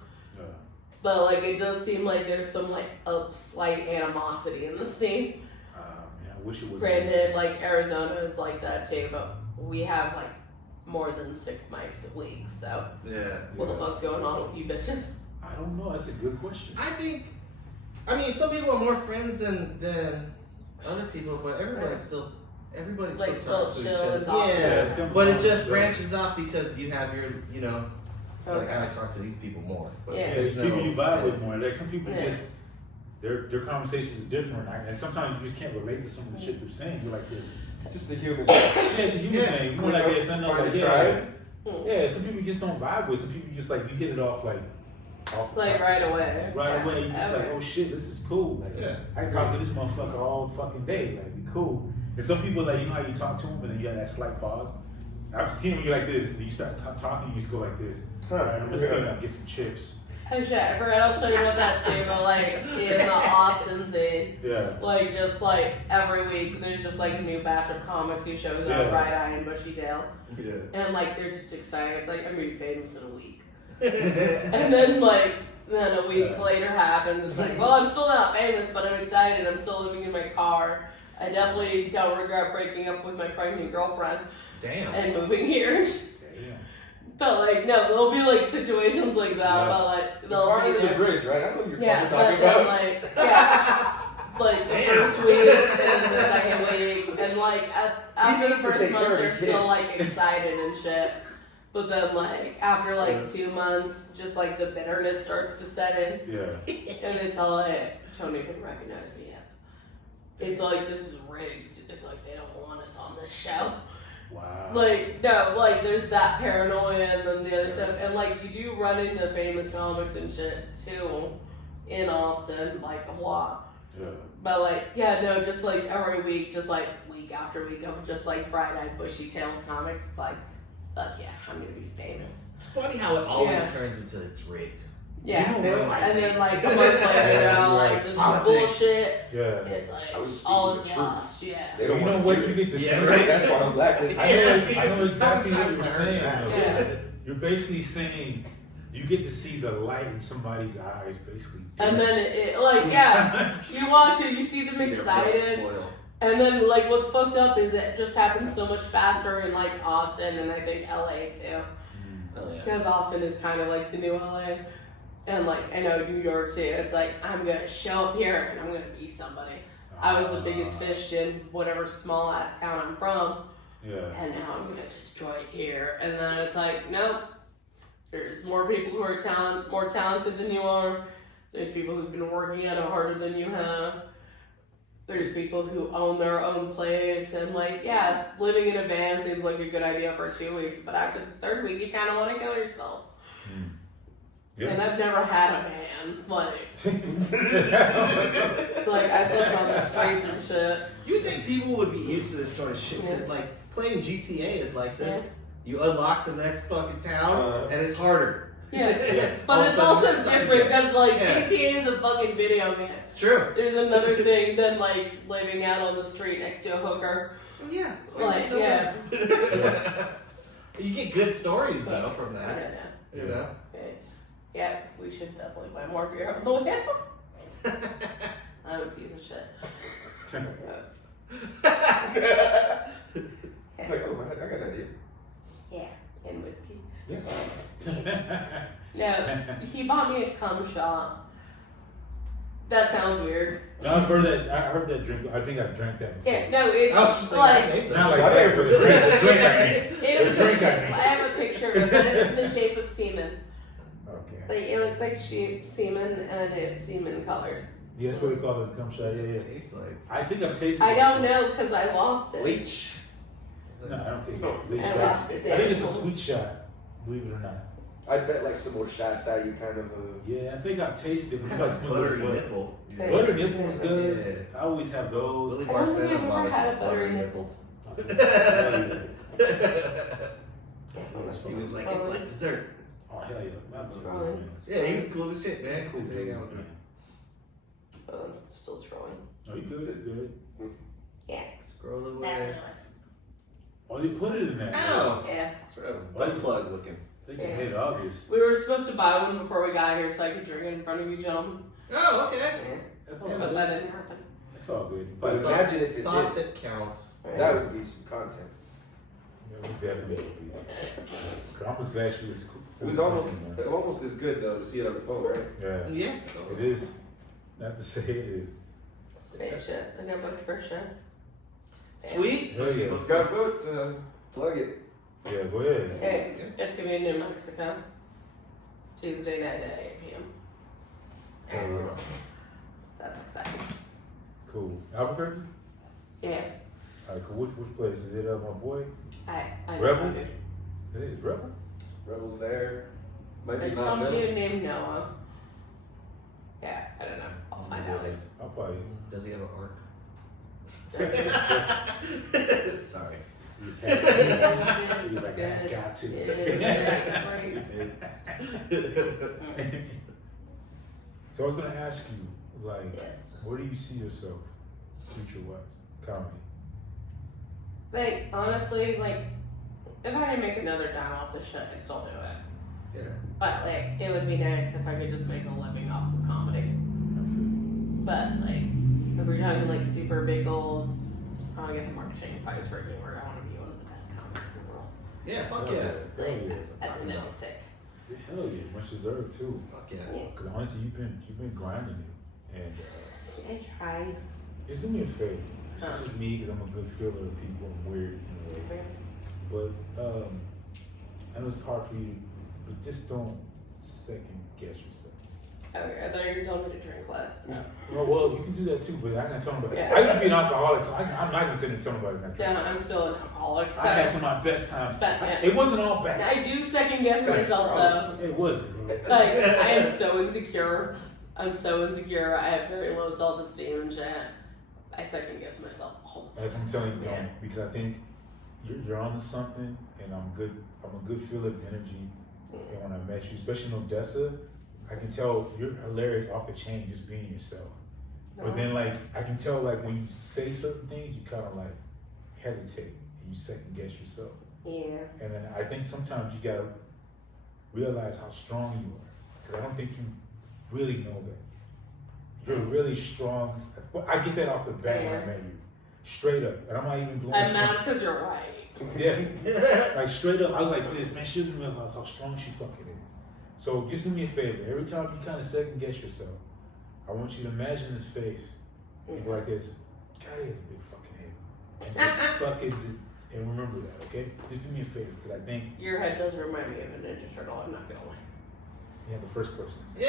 but like it does seem like there's some like a slight animosity in the scene. Man, I wish it was. Granted, like Arizona is like that too, but we have like more than 6 mics a week, so what the fuck's going on with you bitches? I don't know. That's a good question. I mean, some people are more friends than other people, but everybody's like still still talks to each chill other. and talk. Yeah, but it just branches off because you have your, it's like I talk to these people more. But There's people you vibe with more. Like some people just their conversations are different, and sometimes you just can't relate to some of the shit they're saying. You're like, it's just a human thing. Yeah, it's a human thing. You like it's find a tribe. Yeah, some people you just don't vibe with. Some people just like you hit it off like right away. Right away, you just like, oh shit, this is cool. Like, I can talk to this motherfucker all fucking day. Like, we cool. And some people, like, you know how you talk to them, but then you have that slight pause. I've seen when you're like this, and you start talking, you just go like this. All right, I'm just gonna get some chips. Oh shit, I forgot I'll show you about that too, but like in the Austin scene, like just like every week there's just like a new batch of comics he shows up, Bright Eye and Bushy Tail. Yeah. And like they're just excited. It's like I'm gonna be famous in a week. And then a week later happens, it's like, well, I'm still not famous, but I'm excited, I'm still living in my car. I definitely don't regret breaking up with my pregnant girlfriend. Damn. And moving here. Damn. But like no, there'll be like situations like that, but like they'll be the there. bridge, right? I know what you're Yeah, fucking talking but then about. like the first week and the second week, and like after the needs to first take care month of they're his still kids. like excited and shit. But then like after like 2 months, just like the bitterness starts to set in. Yeah. And it's all like Tony didn't recognize me yet. It's like this is rigged. It's like they don't want us on this show. Wow. Like no, like there's that paranoia and then the other stuff, and like you do run into famous comics and shit too in Austin, like a lot. Yeah. But like yeah, no, just like every week, just like week after week of just like bright-eyed, bushy-tailed comics. It's like, fuck yeah, I'm gonna be famous. It's funny how it always turns into it's rigged. Yeah, You know what? and then like a month later, they're all like, this is bullshit. Yeah. It's like I was all speaking is the lost. Yeah. They don't You know want what to you hear get to it. see? right? That's why I'm blacklisted. I know exactly How what many you're times saying. have I heard Yeah. that? You're basically saying you get to see the light in somebody's eyes, basically. And then it like yeah, you watch it, you see them See their blood excited. spoil. And then, like, what's fucked up is it just happens so much faster in, like, Austin and I think LA, too. Oh, yeah. Because Austin is kind of like the new LA. And, like, I know New York, too. It's like, I'm going to show up here and I'm going to be somebody. I was the biggest fish in whatever small-ass town I'm from. Yeah. And now I'm going to destroy it here. And then it's like, no. There's more people who are more talented than you are. There's people who've been working at it harder than you have. There's people who own their own place, and like, yes, living in a van seems like a good idea for 2 weeks, but after the third week, you kind of want to kill yourself. Yeah. And I've never had a van, like I slept on the streets and shit. You would think people would be used to this sort of shit, because like playing GTA is like this. You unlock the next fucking town, and it's harder. Yeah, but All it's of a also sudden, different because like Yeah. GTA is a fucking video game. It's true. There's another thing than like living out on the street next to a hooker. Well, yeah. It's Like, yeah. You get good stories though from I that. don't know. You know. Okay. Yeah, we should definitely buy more beer on the way out. I'm a piece of shit. It's like, oh, I got an idea. Yeah, and whiskey. Yeah. No, he bought me a cum shot. That sounds weird. No, I've heard that. I heard that drink. I think I've drank that before. Yeah, no, it's I was just like, like, Not like that, but the drink I drank. it's The drink I drank. I have a picture of it, but it's in the shape of semen. Okay. Like, it looks like semen, and it's semen colored. Yeah, that's what we call it. Cum shot. What's Yeah, it yeah. taste like? I think I've tasted. I it don't before. know because I lost it. Bleach. No, I don't think No. so. I lost it. I think it's a sweet shot. Believe it or not. I bet like some more shot that you kind of. Yeah, I think I've tasted it. Kind of buttery nipple. Butter nipple was good. Yeah. I always have those. Willie I don't think Barcena I've bought ever us had a buttery buttery nipples. nipple. He was like, it's like dessert. Oh hell yeah! That's Right. Yeah, he was cool as shit, man. Cool. There you go. Still strolling. Oh, you good? Good. Yeah. Scroll away. That's what it was. Oh, they put it in there. Oh! Yeah. Sort of butt plug looking. They just made it obvious. We were supposed to buy one before we got here so I could drink it in front of you gentlemen. Oh, okay. Yeah. That's all But good. that didn't happen. It's all good. But But imagine if it Thought did. that counts. That would be some content. yeah, we definitely would be. But I'm just glad she was cool. It was almost as good though to see it on the phone, right? Yeah. Yeah. It is. Not to say it is. Great shit. I got my first show. Sweet. Oh, yeah. Got booked. Plug it. Yeah, go ahead. Hey, it's gonna be in New Mexico. Tuesday night at 8 p.m. Oh, That's exciting. cool. Albuquerque? Yeah. Alright, cool. Which place? Is it my boy? I Rebel? know. Is it Rebel? Rebels there. Might be It's not some them. dude named Noah. Yeah, I don't know. I'll find out later. I'll probably. Does he have an arc? Sorry. He's like, I got to. So I was gonna ask you, like, Yes. where do you see yourself future-wise, comedy? Like, honestly, like, if I could make another dime off this shit, I'd still do it. Yeah. But, like, it would be nice if I could just make a living off of comedy. But, like, if we're talking, like, super big goals, I want to get the marketing prize for humor. I want to be one of the best comics in the world. Yeah, fuck Hell yeah. Like, yeah. I think that'd be sick. Hell yeah, much deserved too. Fuck yeah. Because honestly, you've been grinding it, and I tried. just do me a favor. It's not just me because I'm a good feeler of people. I'm weird, but I know it's hard for you, but just don't second guess yourself. Okay, I thought you were telling me to drink less. Well, you can do that too, but I'm not telling nobody. Yeah. I used to be an alcoholic, so I'm not gonna sit and tell nobody not Yeah, drinking. I'm still an alcoholic. So I had some of my best times. But, yeah. It wasn't all bad. I do second guess myself though. It wasn't. Bro. Like, I am so insecure. I'm so insecure. I have very low self-esteem and shit. I second guess myself all the time. That's what I'm telling you, Yeah. don't, because I think you're onto something, and I'm a good feel of energy. And when I met you, especially in Odessa, I can tell you're hilarious off the chain, just being yourself. But then, like, I can tell, like, when you say certain things, you kind of like hesitate and you second guess yourself. Yeah. And then I think sometimes you gotta realize how strong you are, because I don't think you really know that. You're really strong. Well, I get that off the bat when I met you, straight up. And I'm not even blowing. I'm mad because you're white. Yeah, like straight up. I was like this, man. She doesn't realize how strong she fucking is. So just do me a favor. Every time you kind of second guess yourself, I want you to imagine his face and go like this. God, he has a big fucking head. And just fucking just and remember that, okay? Just do me a favor, because I think Your head does remind me of a Ninja Turtle. I'm not gonna lie. yeah, the first person. Yeah.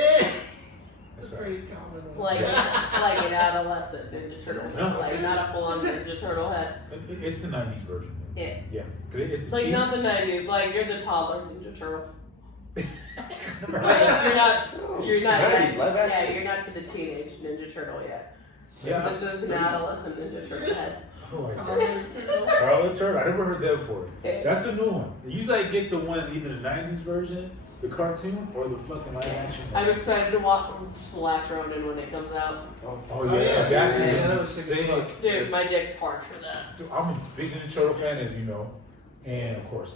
That's That's a great compliment. Like an adolescent Ninja Turtle head. No. Like not a full-on Ninja Turtle head. It's the '90s version. Yeah. Yeah, because it's the Like cheese. not the 90s. Like you're the toddler Ninja Turtle. Never Like heard that. you're not Nice, yet. live Yeah, action. you're not to the teenage Ninja Turtle yet. Yeah. This is an adolescent Ninja Turtle head. Oh my God. Carla Turner, I never heard that before. Yeah. That's a new one. Usually I get the one, either the '90s version, the cartoon, or the fucking live action one. I'm excited to watch The Last Ronin when it comes out. Oh yeah, that's Yeah, gonna that be was sick as sick. fuck. Dude, my dick's hard for that. Dude, I'm a big Ninja Turtle fan, as you know, and of course,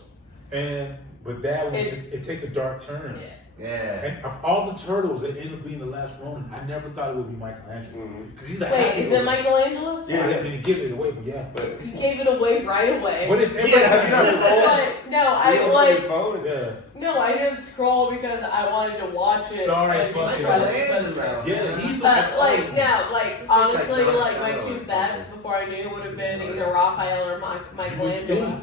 but that one it takes a dark turn. Yeah. Yeah. And of all the turtles that end up being the last Ronin, I never thought it would be Michelangelo, because he's the Wait, happy is it Michelangelo? Yeah, I didn't mean to give it away, but yeah. But You gave it away right away. But if have you not scrolled? But, no, I Reels on like. your phone? Yeah. No, I didn't scroll because I wanted to watch it. Sorry, and fuck be it. Michelangelo. Yeah, he's the But like, no, like honestly, Donatello like my or two something. bets before I knew would have been either Raphael or Michelangelo.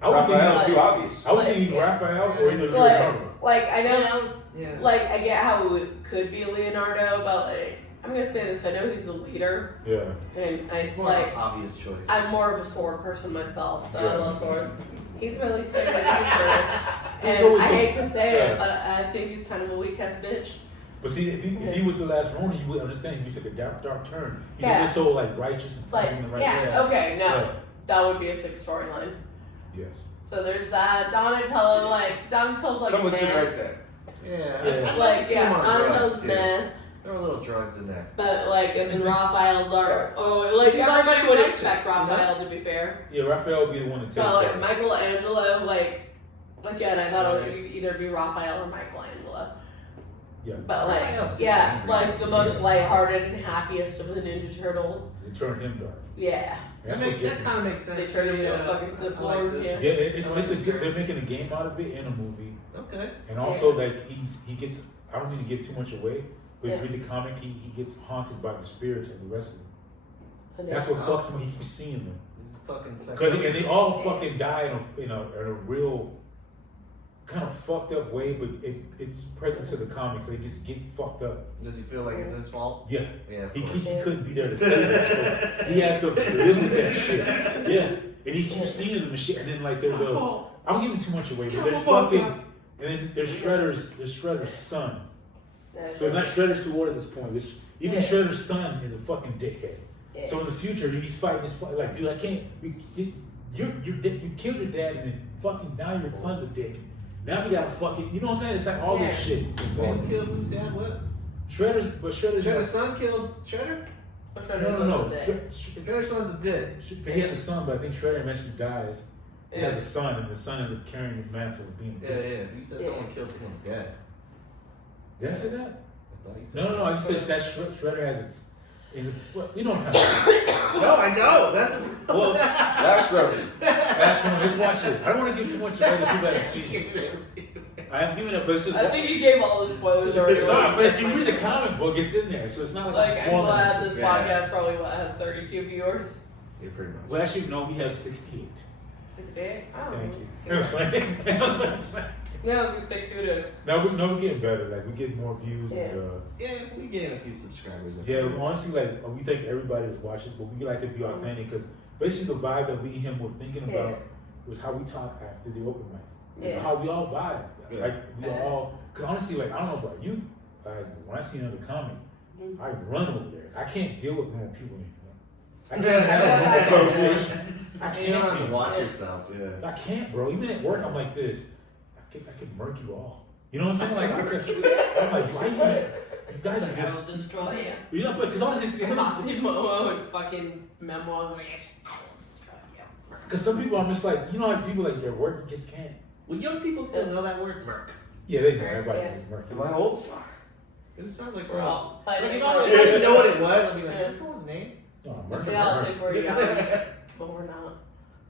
I would think Raphael's too obvious. I would think Raphael or either Leonardo. Like I know, Yeah. like I get how it could be Leonardo, but like I'm gonna say this: I know he's the leader, Yeah. and I It's more of like an obvious choice. I'm more of a sword person myself, so I Yeah. love swords. He's my least favorite teacher, He's and always I so- hate to say yeah. it, but I think he's kind of a weak ass bitch. But see, if he was the last Ronin, you would understand. He took a dark turn. He's Yeah. always so like righteous and Like, fighting the right yeah, way. okay, no, Yeah. that would be a sick storyline. Yes. So there's that. Donatello's like Someone should meh. write that. Yeah. Yeah. Like See him on Donatello's drugs, too. meh. There were little drugs in there. But like, and then Raphael's are Yes. like He's everybody already would righteous, expect you know? Raphael to be fair. Yeah, Raphael would be the one to take But like that. Michelangelo, like again, I thought it would either be Raphael or Michelangelo. Yeah. But like, Raphael's yeah, angry. like the most Yeah. lighthearted and happiest of the Ninja Turtles. They turned him dark. Yeah. That's That, what gets me. kind of makes sense. They turned him into a Yeah, fucking I Sith like Lord, this. yeah. Yeah, it's I like a this good. character. They're making a game out of it in a movie, Okay. and also like he gets. I don't mean to give too much away, but if Yeah. you read the comic, he gets haunted by the spirits of the rest of them. I know. That's what fucks him. He keeps seeing them. He's a fucking And they all fucking die in a real kind of fucked up way, but it's present to the comics. They just get fucked up. Does he feel like it's his fault? Yeah, Yeah. of he course. couldn't be there to save them, so he has to live with that shit. Yeah, and he keeps seeing them and shit. And then like there's a I'm giving too much away, but there's fucking and then there's Shredder's son. So it's not Shredder's too old at this point. Even Yeah. Shredder's son is a fucking dickhead. Yeah. So in the future, he's fighting this fight. Like, dude, I can't. You killed your dad, and then fucking now your son's a dick. Now we gotta fucking. You know what I'm saying? It's like all this Yeah. shit. Who killed whose dad? What? Shredder's son killed Shredder? No. Shredder's son's a dick. He has a son, but I think Shredder eventually dies. He has a son, and the son ends up carrying the mantle of being a dick. Yeah. You said someone killed someone's dad. Did I say that? I thought you said No. I said that Shredder has its. You know what I'm trying to say. No, I don't. That's That's right. That's one. Let's watch it. I don't want to give too much away to people that have seen it. I am giving it, but it's just. I think you gave all the spoilers already. Sorry, but if you read the comic book, it's in there, so it's not like I'm I'm spoiling glad it. this podcast probably has 32 viewers. Yeah, pretty much. Well, actually, no, we have 68. 68? Oh. Thank you. No, it's like, Yeah, I was gonna say kudos. we're getting better. Like, we get more views. Yeah. And, Yeah, we gained a few subscribers. yeah, honestly, like, we thank everybody that watches, but we like to be authentic because basically the vibe that we and him were thinking about was how we talk after the open mics. Yeah. How we all vibe. Yeah. Like, we all, because honestly, like, I don't know about you guys, but when I see another comic, I run over there. I can't deal with more people anymore. I can't have a normal conversation. I You don't have can't. to watch yourself, yeah. I can't, bro. Even at work, I'm like this. I could murk you all. You know what I'm saying? Like, I'm like, why you guys are I just. will destroy you. You know, because honestly, Momo and fucking memoirs of it. I will destroy you. because some people, I'm just like, you know, like people like your work just can't. Well, young people still know that word, Merc. Yeah, they know. Murk, Everybody yeah. knows murk. Am I old? Fuck. It sounds like We're all like fighting. if I didn't know what it was, I'd be like, is that someone's name? Oh, murk. We all Murk. think we're young, but we're not.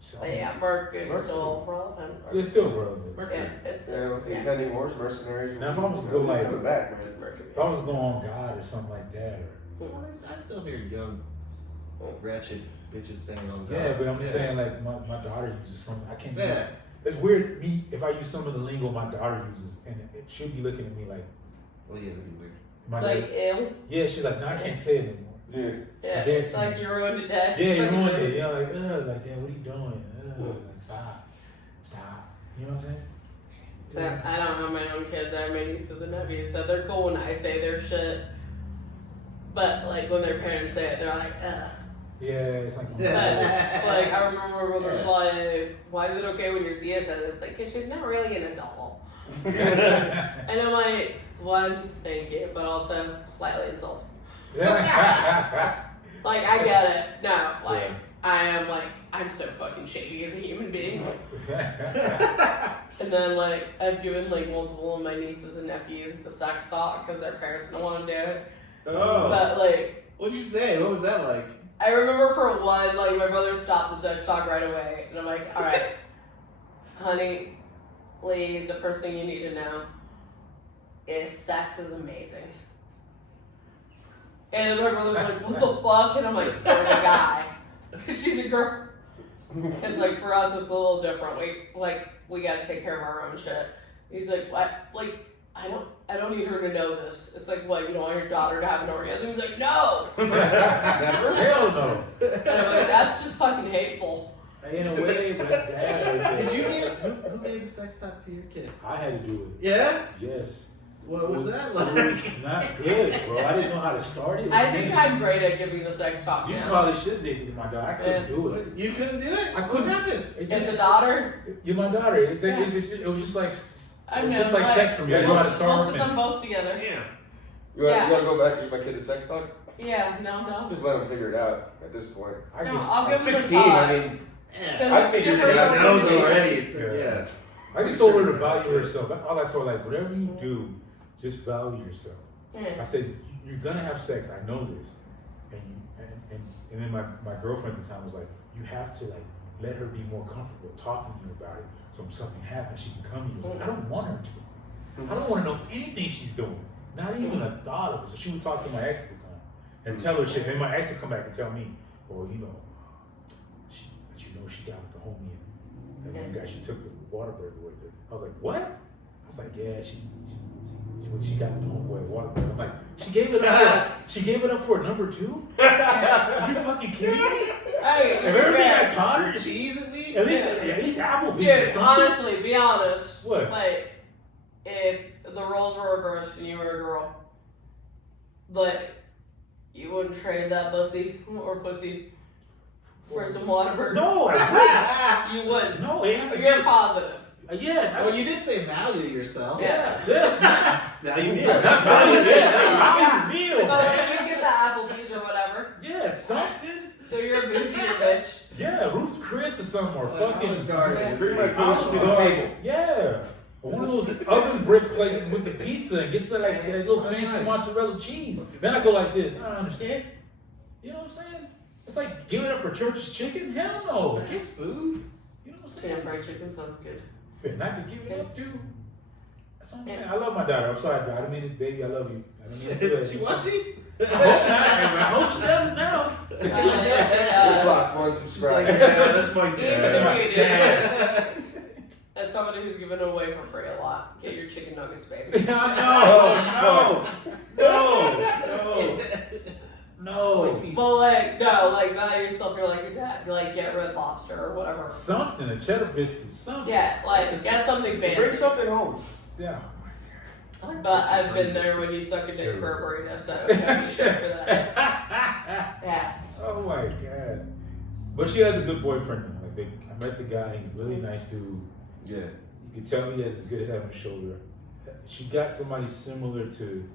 So, But yeah, Merc is Merc. still relevant. it's still relevant. Yeah, it's Yeah, with the yeah. impending wars, mercenaries. Now, if I was to go like- coming back, man. Merc. If I was to go on God or something like that, or Well, I still hear young, ratchet bitches saying on God. yeah, but I'm just saying like my daughter uses something I can't. Yeah. Use. It's weird me if I use some of the lingo my daughter uses, and it should be looking at me like. Well, yeah, that'd be weird. My Like daughter, ill. yeah, she's like, no, I can't say it anymore. Yeah. Yeah, Dad it's like you ruined it, Dad. Yeah, you ruined it. Yeah, like, like, Dad, what are you doing? Like, stop. You know what I'm saying? So I don't have my own kids. I have my nieces and nephews, so they're cool when I say their shit. But like when their parents say it, they're like, ugh. Yeah, it's like. But like I remember my brother was like, "Why is it okay when your Thea says it?" It's like, "Cause she's not really an adult." And I'm like, one, thank you, but also slightly insulting. Like I get it. No, like I'm so fucking shady as a human being. And then like I've given like multiple of my nieces and nephews the sex talk because their parents don't want to do it. Oh. But like, What'd you say? What was that like? I remember for one, like my brother stopped the sex talk right away, and I'm like, all right, honey, Lee, the first thing you need to know is sex is amazing. And my brother's like, what the fuck? And I'm like, for a guy, because she's a girl. It's like for us, it's a little different. We gotta take care of our own shit. He's like, what? Like, I don't need her to know this. It's like, what, you don't want your daughter to have an orgasm? He's like, no! Never? Hell no. And I'm like, that's just fucking hateful. In a way, but it's bad. Did you who gave the sex talk to your kid? I had to do it. Yeah? Yes. What was that It like? was not good, bro. I didn't know how to start it. I think I'm great at giving the sex talk You now. probably should be my daughter. I couldn't do it. You couldn't do it? I couldn't. What happened? It As just, a daughter, you're my daughter. It was just like I know, just like like, sex for me. Yeah, I know how to we'll start sit them both together. Damn. You gotta go back and give my kid a sex talk? Yeah, no. Just let him figure it out at this point. I No, just, I'll give him 16, a talk. I mean, Yeah. I figured it out. She at knows 16. already. It's, Yeah. yeah. I just told her to value herself. That's all I told her. Like, whatever you do, just value yourself. I Yeah. said, you're gonna have sex. I know this. And then my girlfriend at the time was like, you have to like let her be more comfortable talking to you about it. So if something happens, she can come to you. I was like, I don't want her to. I don't want to know anything she's doing. Not even a thought of it. So she would talk to my ex at the time and tell her shit. Then my ex would come back and tell me, well, you know, she got with the homie and you guys, she took the water burger with her. I was like, what? I was like, yeah, she got with the homeboy at water burger. I'm like, she gave it up for a number two? Are you fucking kidding me? Hey, If everything I taught her, Cheese at least? at least Applebee's or dude, something. honestly, be honest. What? Like, if the roles were reversed and you were a girl, but you wouldn't trade that pussy for some Whataburger. No, I You wouldn't. wouldn't. No, yeah. You're positive. Yes. Well, you did say value yourself. Yeah. Yes. Now you did. Not value. Yeah. Meal. But you get the Applebee's or whatever. Yeah, something. So you're a bougie bitch. Yeah, Ruth's Chris or something, or fucking garden. Bring my food to the table. Yeah. Or one of those oven brick places with the pizza and gets like a little fancy mozzarella cheese. Then I go like this. I don't understand. You know what I'm saying? It's like giving up for church's chicken? Hell no. It's food. You know what I'm saying? Damn, fried chicken sounds good. But not to give it up too. That's what I'm saying. I love my daughter. I'm sorry, I didn't mean it, baby. I love you. I don't mean to do it. She watch these? I hope not. I hope she doesn't now. Just lost one She's subscriber. like, yeah, that's my dad. As somebody who's given it away for free a lot, get your chicken nuggets, baby. No. Well, like, no, like, not yourself, you're like your dad. You like, get Red Lobster or whatever. Something, a cheddar biscuit, something. Yeah, like, get something fancy. Bring something home. Yeah. But I've been there when you suck a dick for a burrito, so don't be shit for that. Yeah. Oh my god. But she has a good boyfriend now. Like I met the guy, he's a really nice dude. Yeah. You can tell he has a good head on his shoulder. She got somebody similar to,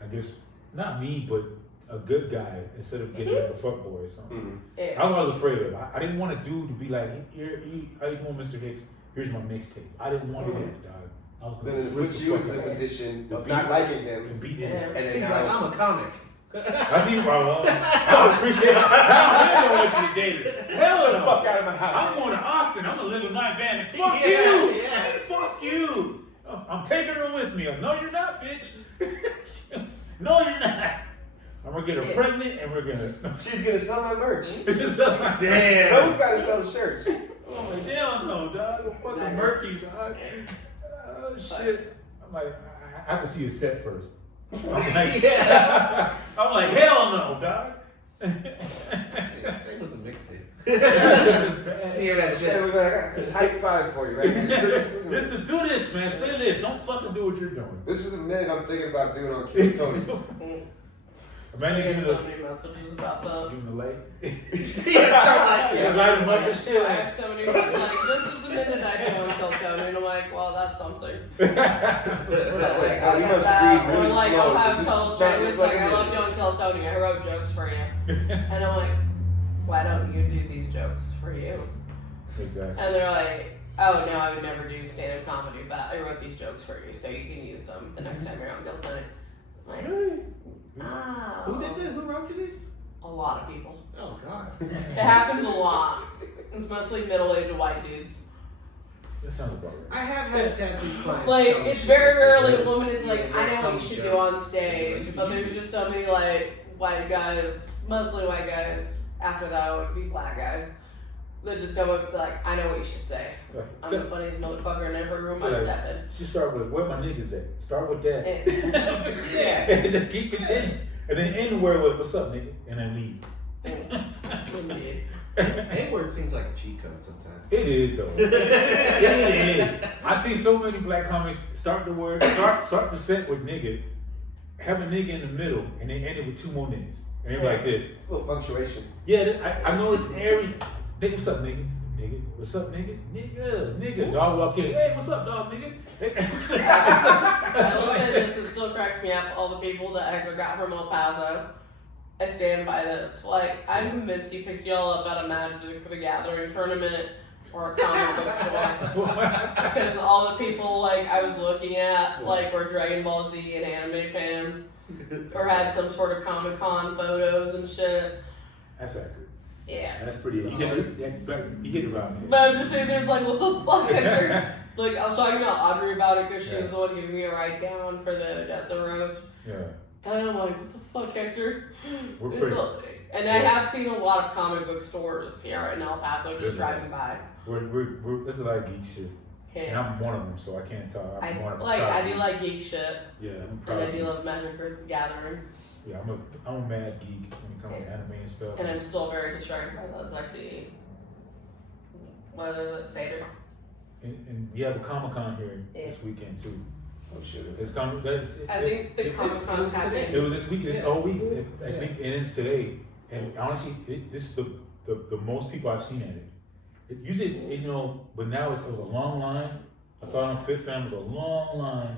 I guess, not me, but a good guy instead of getting like a fuckboy or something. Mm-hmm. Yeah. That's what I was afraid of. I didn't want a dude to be like, how you doing, Mr. Hicks? Here's my mixtape. I didn't want that, dog. I was Then gonna it freak puts the you fuck into the out. position of And not beat- liking him. and beat his Yeah. ass. And then He's now, like, I'm a comic. That's even wrong. I appreciate it. I don't want you to date it. Hell get the no. fuck out of my house. I'm going to Austin. I'm gonna live in my van. And fuck Yeah, you. yeah. Fuck you. I'm taking her with me. No, you're not, bitch. No, you're not. I'm gonna get her pregnant, and we're gonna. She's gonna sell my merch. Damn. Someone's gotta sell the shirts. Oh hell no, dog. I'm fucking murky, dog. Oh shit. I'm like, I have to see a set first. I'm like, I'm like, hell no, dog. Same with the mixtape. This is bad. Hear that Hey, shit. look, I got type 5 for you, right? This is do this, man. Say this. Don't fucking do what you're doing. This is a minute I'm thinking about doing on Kill Tony. Imagine I giving get the so many messages about that. give him the light. Yeah, Light him up and I shit. have so many people like, this is the minute I go and kill Tony, and I'm like, well, that's something. Like, Like, oh, you must read really or like, slow. I'll have This Tell is strangers starting like, like I a love minute. doing Kill Tony, I wrote jokes for you. And I'm like, why don't you do these jokes for you? Exactly. And they're like, oh no, I would never do stand-up comedy, but I wrote these jokes for you, so you can use them the next time you're on Kill Tony. I'm like, oh. Who did this? Who wrote you these? A lot of people. Oh, God. It happens a lot. It's mostly middle-aged white dudes. That sounds about right. I have had tattoo clients. Like, tell me it's shit very like rarely this. a woman is like, Yeah, I know tell what you me should do jokes. on stage, Like, but there's just so many, like, white guys, mostly white guys, after that would be black guys, that just come up to like, I know what you should say. I'm the funniest motherfucker in every room I step in. You start with where my niggas at. Start with that. Yeah. And then keep continuing. And then end where with what's up, nigga? And then leave. Indeed. N-word seems like a cheat code sometimes. It is though. It is. I see so many black comics start the word, start the set with nigga, have a nigga in the middle, and then end it with 2 more niggas. And they're like this. It's a little punctuation. Yeah, I noticed every nigga, what's up, nigga? Nigga, what's up, nigga? Nigga. Dog walk in. Hey, what's up, dog, nigga? I will say this, it still cracks me up, all the people that Hector got from El Paso. I stand by this. Like, I'm convinced he picked y'all up at a Magic the Gathering tournament or a comic book store. Because all the people, like, I was looking at, like, were Dragon Ball Z and anime fans. Or had some sort of Comic-Con photos and shit. That's accurate. Yeah. That's pretty. You get it around here. But I'm just saying, there's like, what the fuck, Hector? Like, I was talking to Audrey about it because she was the one giving me a write down for the Odessa Rose. Yeah. And I'm like, what the fuck, Hector? We're It's pretty. and I have seen a lot of comic book stores here in El Paso just driving by. We're there's a lot of geek shit. And Yeah. I'm one of them, so I can't talk. I I'm one of them. do like geek shit. Yeah, I'm And proud. I do love Magic the Gathering. Yeah, I'm a mad geek when it comes to anime and stuff. And I'm still very distracted by the sexy, what is it, Satyr? And you have a Comic-Con here this weekend too. Oh shit. It's coming. I think the Comic-Con's It happening. was this week. This whole week. I think, and it's today. And honestly, this is the most people I've seen at it. Usually, but now it was a long line. I saw it on Fifth Fam. It was a long line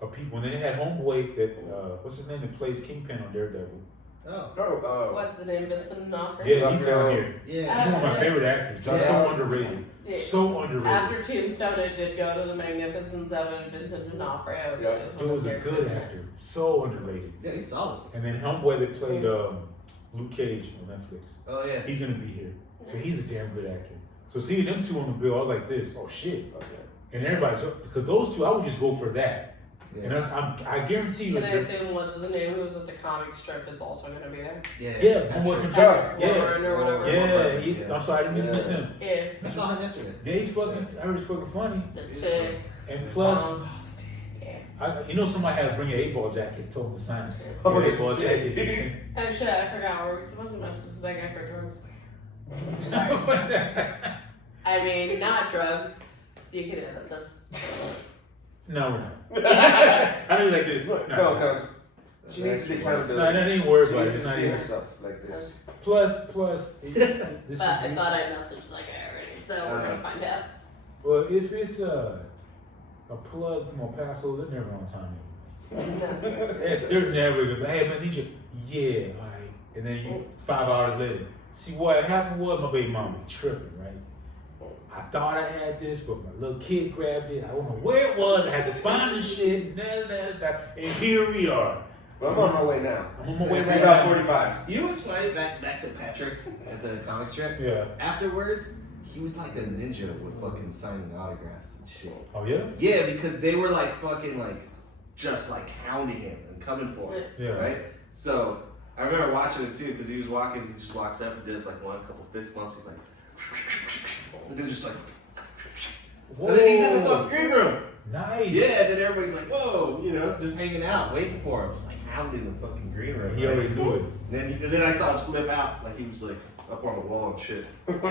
of people. And then they had Homeboy that, what's his name, that plays Kingpin on Daredevil. What's the name? Vincent D'Onofrio? Yeah, he's down here. Yeah. He's one of my favorite actors. Just so underrated. Yeah. So underrated. After Tombstone, it did go to the Magnificent Seven. Vincent D'Onofrio. Yep. He was a good actor. So underrated. Yeah, he's solid. And then Homeboy that played Luke Cage on Netflix. Oh yeah. He's gonna be here. So he's a damn good actor. So seeing them two on the bill, I was like this, oh shit. Okay. And everybody, so, because those two, I would just go for that. Yeah. And I guarantee you. And I assume what's his name, who was at the comic strip, is also going to be there. Yeah, Homeboy from Chuck. Warren or whatever. Yeah, I'm sorry, I didn't miss him. Yeah. I saw him yesterday. Yeah, he's fucking, I heard he's fucking funny. The chick. And plus, Yeah. you know somebody had to bring an 8-ball jacket, told him to sign it. Oh, An 8-ball shit, jacket. dude. And shit, I forgot. Were we supposed to mention that guy for drugs? I mean, not drugs. You can edit this. No, we're not. I mean like this. Look, No. no. She needs the accountability. No, that ain't worth She it. needs It's to not see even. herself like this. Plus, this But I thought I messaged that guy already, so we're going to find out. well, if it's a plug from El Paso, they're never on time. That's good. Yes, they're never gonna be, hey man, need you. Yeah, all right. And then 5 hours later, see what happened was my baby mama tripping, right? I thought I had this, but my little kid grabbed it. I don't know where it was. I had to find the shit. And here we are. But I'm on my way now. I'm on my way Be right about now. 45. You know what's funny? Back to Patrick at the comic strip. Yeah. Afterwards, he was like a ninja with fucking signing autographs and shit. Oh yeah? Yeah, because they were like fucking like just like hounding him and coming for him. Yeah. Right? So I remember watching it too because he was walking, he just walks up and does like one couple fist bumps, he's like and then just like Whoa. and then he's in the fucking green room. Nice. Yeah, then everybody's like, whoa, you know, just hanging out, waiting for him, just like hounding the fucking green room. He already knew it. And then I saw him slip out, like he was like up on the wall and shit. Took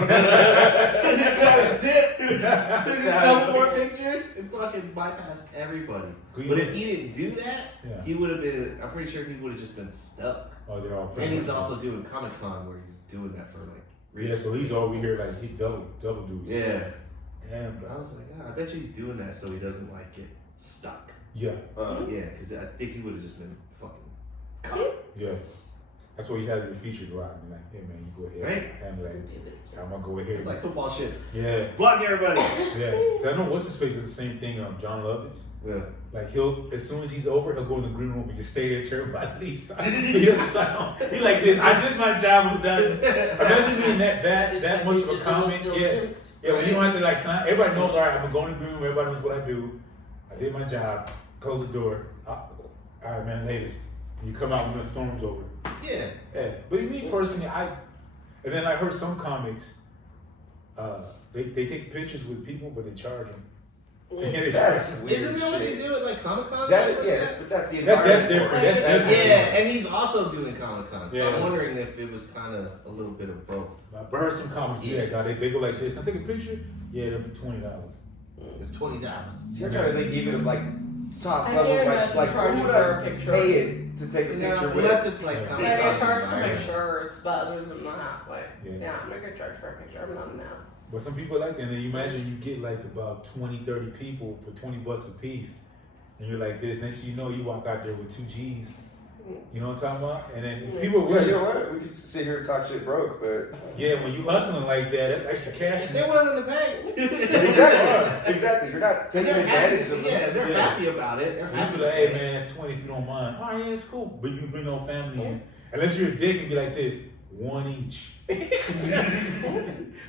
a couple more pictures and fucking bypassed everybody. But if he didn't do that, Yeah. he would have been, I'm pretty sure he would have just been stuck. Oh, they're all And he's also doing Comic Con where he's doing that for like yeah, so he's over here like he double duty. Yeah. Damn, But I bro. was like, I bet you he's doing that so he doesn't like get stuck. Yeah. Yeah, because I think he would have just been fucking caught. Yeah. That's what he had in the feature go out and be like, hey man, you go ahead. Right. And be like, I'm gonna go ahead. It's like football shit. Yeah. Block everybody. Yeah. I know what's his face is the same thing, John Lovitz. Yeah. Like he'll, as soon as he's over, he'll go in the green room and just stay there till everybody leaves. He like this. I did my job. I'm done. Imagine being that much of a comment. Yeah. Yeah, when you don't have to like sign, everybody knows. All right, I'm going to the green room. Everybody knows what I do. I did my job. Close the door. All right, man, ladies. You come out when the storm's over. Yeah. Yeah. But me personally, and then I heard some comics. They take pictures with people, but they charge them. That's weird. Isn't that what shit. they do at like Comic Con? Yes, but that's the That's environment. different. That's different. Yeah, and he's also doing Comic Con. So Yeah. I'm wondering if it was kind of a little bit of both. I heard some comics do that. God, they go like this. Can I take a picture? Yeah, it'll be $20. It's $20. See, I'm trying to think even of like top I level, can't like imagine who would charging for I a picture. pay it to take a picture with? Unless it's like Yeah. Comic Yeah, I Con. get charged for my environment. shirts, but other than that, like, Yeah. yeah, I'm not gonna charge for a picture. I'm not an ass. But some people like that. And then you imagine you get like about 20, 30 people for $20 a piece. And you're like this. Next thing you know, you walk out there with 2 G's. You know what I'm talking about? And then if people Yeah, really, you know what? We can sit here and talk shit broke, but yeah, when you hustling like that, that's extra cash. If they're willing to pay. exactly. You're not And taking they're advantage happy. of Yeah, them. they're Yeah. happy about it. They're You happy. be like, hey man, that's 20 if you don't mind. All right, yeah, it's cool. But you can bring no family in. Unless you're a dick and be like this, 1 each.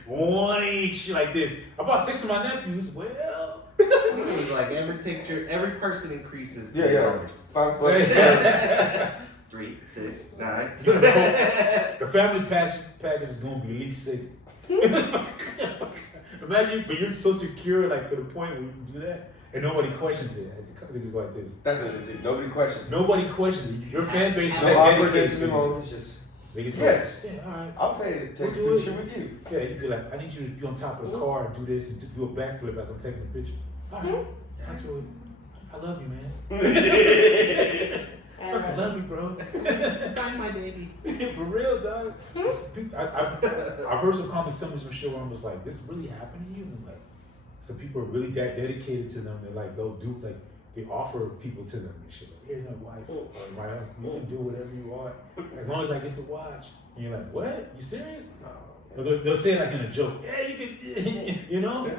1 each, like this. I bought 6 of my nephews. Well, It was like every picture, every person increases Yeah, yeah. $3. $5. 3, 6, 9. the family package is gonna be at least 60. Imagine, but you're so secure, like to the point where you can do that, and nobody questions it. They just go like this. That's it. Nobody questions. Nobody questions it. Your fan base is No that awkwardness dedicated in to the you. moment. It's just They just Yes. go, yeah, all right. I'll pay to take a We'll do picture it. with you. Yeah, you'd be like, I need you to be on top of the car and do this and do a backflip as I'm taking the picture. All right. Absolutely. I love you, man. I love you, bro. Sign my baby. For real, dog. I've heard some comics tell me some shit where I'm just like, this really happened to you? And I'm like, some people are really that dedicated to them. They're like, they'll do, like, they offer people to them and shit. Like, here's my wife, or my husband. You can do whatever you want, as long as I get to watch. And you're like, what? You serious? No. They'll say it like in a joke. Yeah, you can, you know?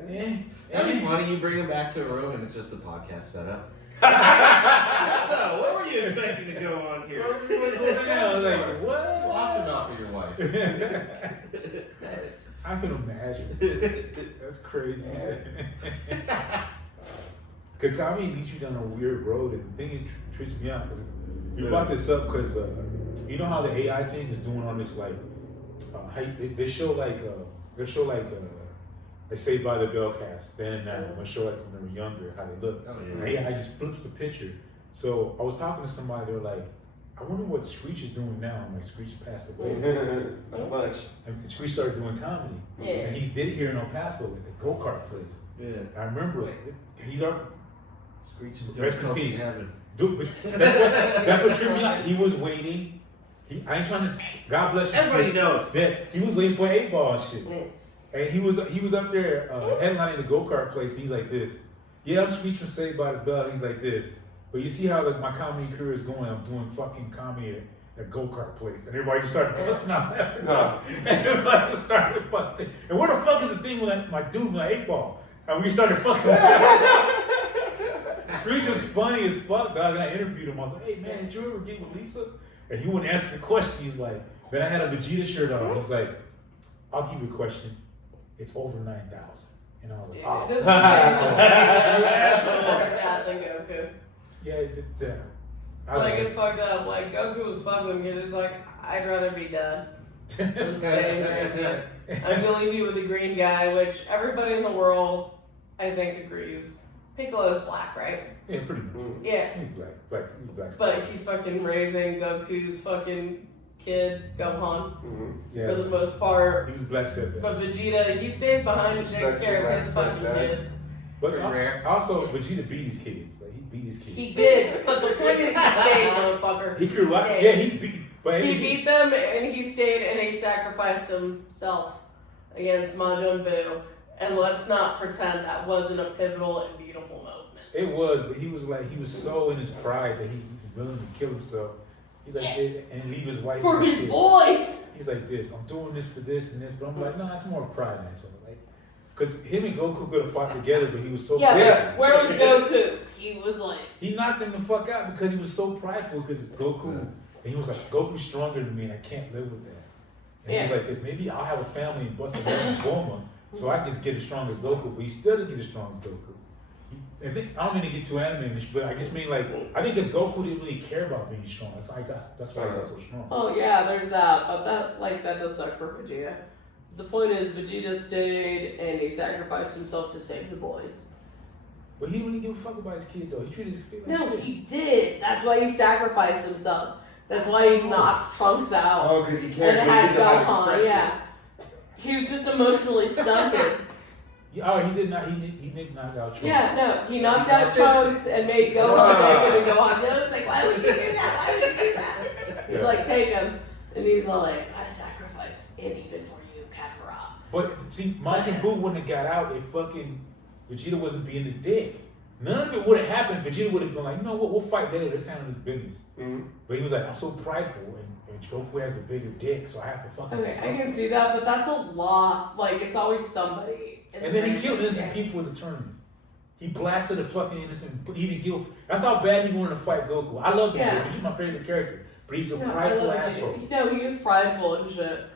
That'd be funny. You bring them back to a room and it's just a podcast setup. So, what were you expecting to go on here? I was like, what? Lock them off of your wife. I can imagine. That's crazy. Because I mean, at least you down a weird road, and the thing that trips me out, you brought this up because you know how the AI thing is doing on this, like, they show like Saved by the Bell cast, then and now, they show like when they were younger, how they look. Oh, yeah. AI just flips the picture. So I was talking to somebody, they were like, I wonder what Screech is doing now. I'm like, Screech passed away. Not much. And Screech started doing comedy. Yeah. And he did it here in El Paso at the go-kart place. Yeah. I remember he's our Screech is rest in peace. Heaven. Dude, but that's what tripped me out. He was waiting. I ain't trying to. God bless you. Everybody knows that he was waiting for 8-ball shit. And he was up there headlining the go-kart place. He's like this. Yeah, I'm Screech from Saved by the Bell. He's like this. But you see how like my comedy career is going. I'm doing fucking comedy at a go-kart place, and everybody just started busting out laughing. No. And everybody just started busting. And where the fuck is the thing with my dude, my 8-ball? And we started fucking. Screech was funny as fuck, dog. And I interviewed him. I was like, hey man, did you ever get with Lisa? And he wouldn't answer the question. He's like, then I had a Vegeta shirt on. He's like, I'll give you a question. It's over 9,000. And I was like, oh, Goku. Yeah, it's it's fucked up. Like, Goku was fucking because it's like, I'd rather be dead than stay in there. I'm gonna leave you with the green guy, which everybody in the world, I think, agrees. Piccolo's black, right? Yeah, pretty much. Yeah. He's black. He's black. But he's fucking raising Goku's fucking kid, Gohan, for the most part. He was black stepdad. But Vegeta, he stays behind and takes care of his fucking kids. But also, Vegeta beat his kids. Like, he beat his kids. He did, but the point is he stayed, motherfucker. He grew up. Yeah, he beat. But he beat them, and he stayed, and he sacrificed himself against Majin Buu. And let's not pretend that wasn't a pivotal and beautiful moment. It was, but he was so in his pride that he was willing to kill himself. He's like, and leave his wife for his boy. He's like this. I'm doing this for this and this, but I'm like, no, it's more pride than that. So like, because him and Goku could have fought together, but he was so prideful. Where was Goku? He was like, he knocked him the fuck out because he was so prideful. Because Goku, and he was like, Goku's stronger than me, and I can't live with that. And he was like this. Maybe I'll have a family and bust a gun with Bulma, so I can get as strong as Goku. But he still didn't get as strong as Goku. I don't mean to get too animated, but I just mean like I think because Goku didn't really care about being strong. That's why he got so strong. Oh yeah, there's that, but that does suck for Vegeta. The point is Vegeta stayed and he sacrificed himself to save the boys. But he didn't really give a fuck about his kid though. He treated his kid like shit. He did. That's why he sacrificed himself. That's why he knocked Trunks out. Oh, because he cared. And had Gohan. Yeah. He was just emotionally stunted. He did not. He did knock out Trunks. Yeah, no, he knocked out Trunks and made Gohan take him and Gohan. No, it's like, why would you do that? Why would you do that? He's like, take him, and he's like, I sacrifice it even for you, Kakarot. But see, Majin Buu wouldn't have got out if fucking Vegeta wasn't being a dick. None of it would have happened. Vegeta would have been like, you know what? We'll fight later. Let's handle this business. But he was like, I'm so prideful, and Goku has the bigger dick, so I have to fucking. Okay, I can see that, but that's a lot. Like, it's always somebody. And then he killed innocent people with the tournament. He blasted a fucking innocent. He didn't give. That's how bad he wanted to fight Goku. I love Vegeta. Vegeta's my favorite character, but he's a prideful asshole. No, he was prideful and shit.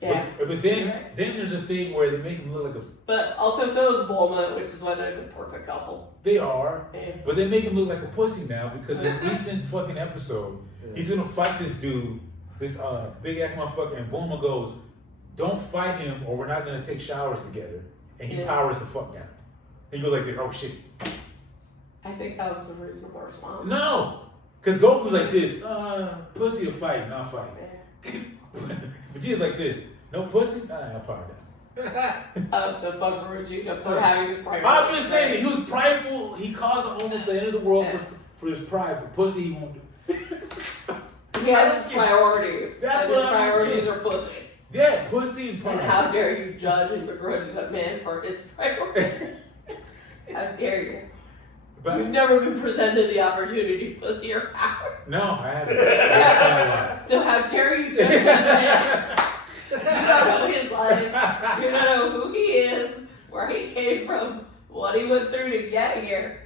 Yeah. But then there's a thing where they make him look like a. But also, so is Bulma, which is why they're the perfect couple. They are, but they make him look like a pussy now because in a recent fucking episode, he's gonna fight this dude, this big ass motherfucker, and Bulma goes, "Don't fight him, or we're not gonna take showers together." And he powers the fuck down. He goes like, "Oh shit." I think that was a reasonable response. No, because Goku's like this, pussy to fight, not fight. Vegeta's like this, no pussy, I'll power down. So fuck Vegeta for having his pride. I'm just saying, he was prideful. He caused almost the end of the world for his pride, but pussy he won't do. He had his priorities. That's what priorities are pussy. Yeah, pussy and And porn. how dare you judge and begrudge that man for his priorities? How dare you? But You've never been presented the opportunity, pussy or power. no, I haven't. So how dare you judge that man? You don't know his life. You don't know who he is, where he came from, what he went through to get here.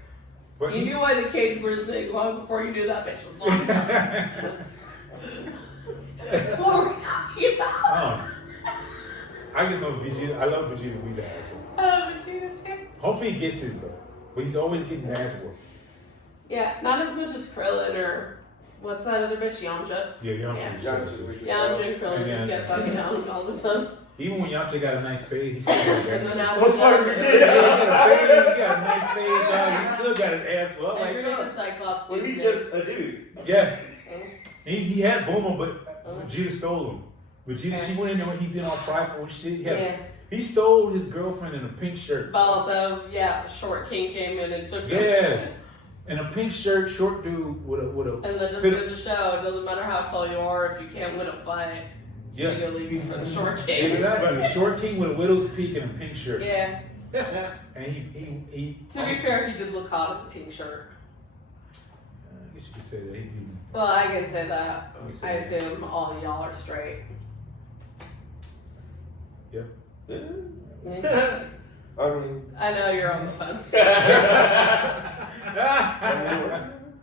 But You knew why the cage was big long before you knew that bitch was long. What were we talking about? I just know Vegeta. I love Vegeta. He's an asshole. Oh, Vegeta too. Hopefully he gets his though, but he's always getting his ass whooped. Yeah, not as much as Krillin or what's that other bitch, Yamcha. Yeah, Yeah. Yamcha. Yamcha and Krillin just get fucking down all the time. Even when Yamcha got a nice fade, he still got And his then ass. now He got a nice fade, dog. He still got his ass whooped. every Like, the Cyclops Well, dudes he's did. just a dude. yeah, he had Bulma, but Vegeta stole him. Vegeta, Yeah. she went in there when he been all prideful and shit. Yeah. He stole his girlfriend in a pink shirt. But also, yeah, Short King came in and took Yeah. him. In a pink shirt, short dude with a. And then just goes to show, it doesn't matter how tall you are, if you can't win a fight, Yeah. you go leave you for the Short King. Exactly. A short king with a widow's peak and a pink shirt. Yeah. And he To be fair, he did look hot in the pink shirt. I guess you could say that he beat me. Well, I can say that. You say I that. assume all y'all are straight. Yeah. Yeah. I mean, I know you're on the fence.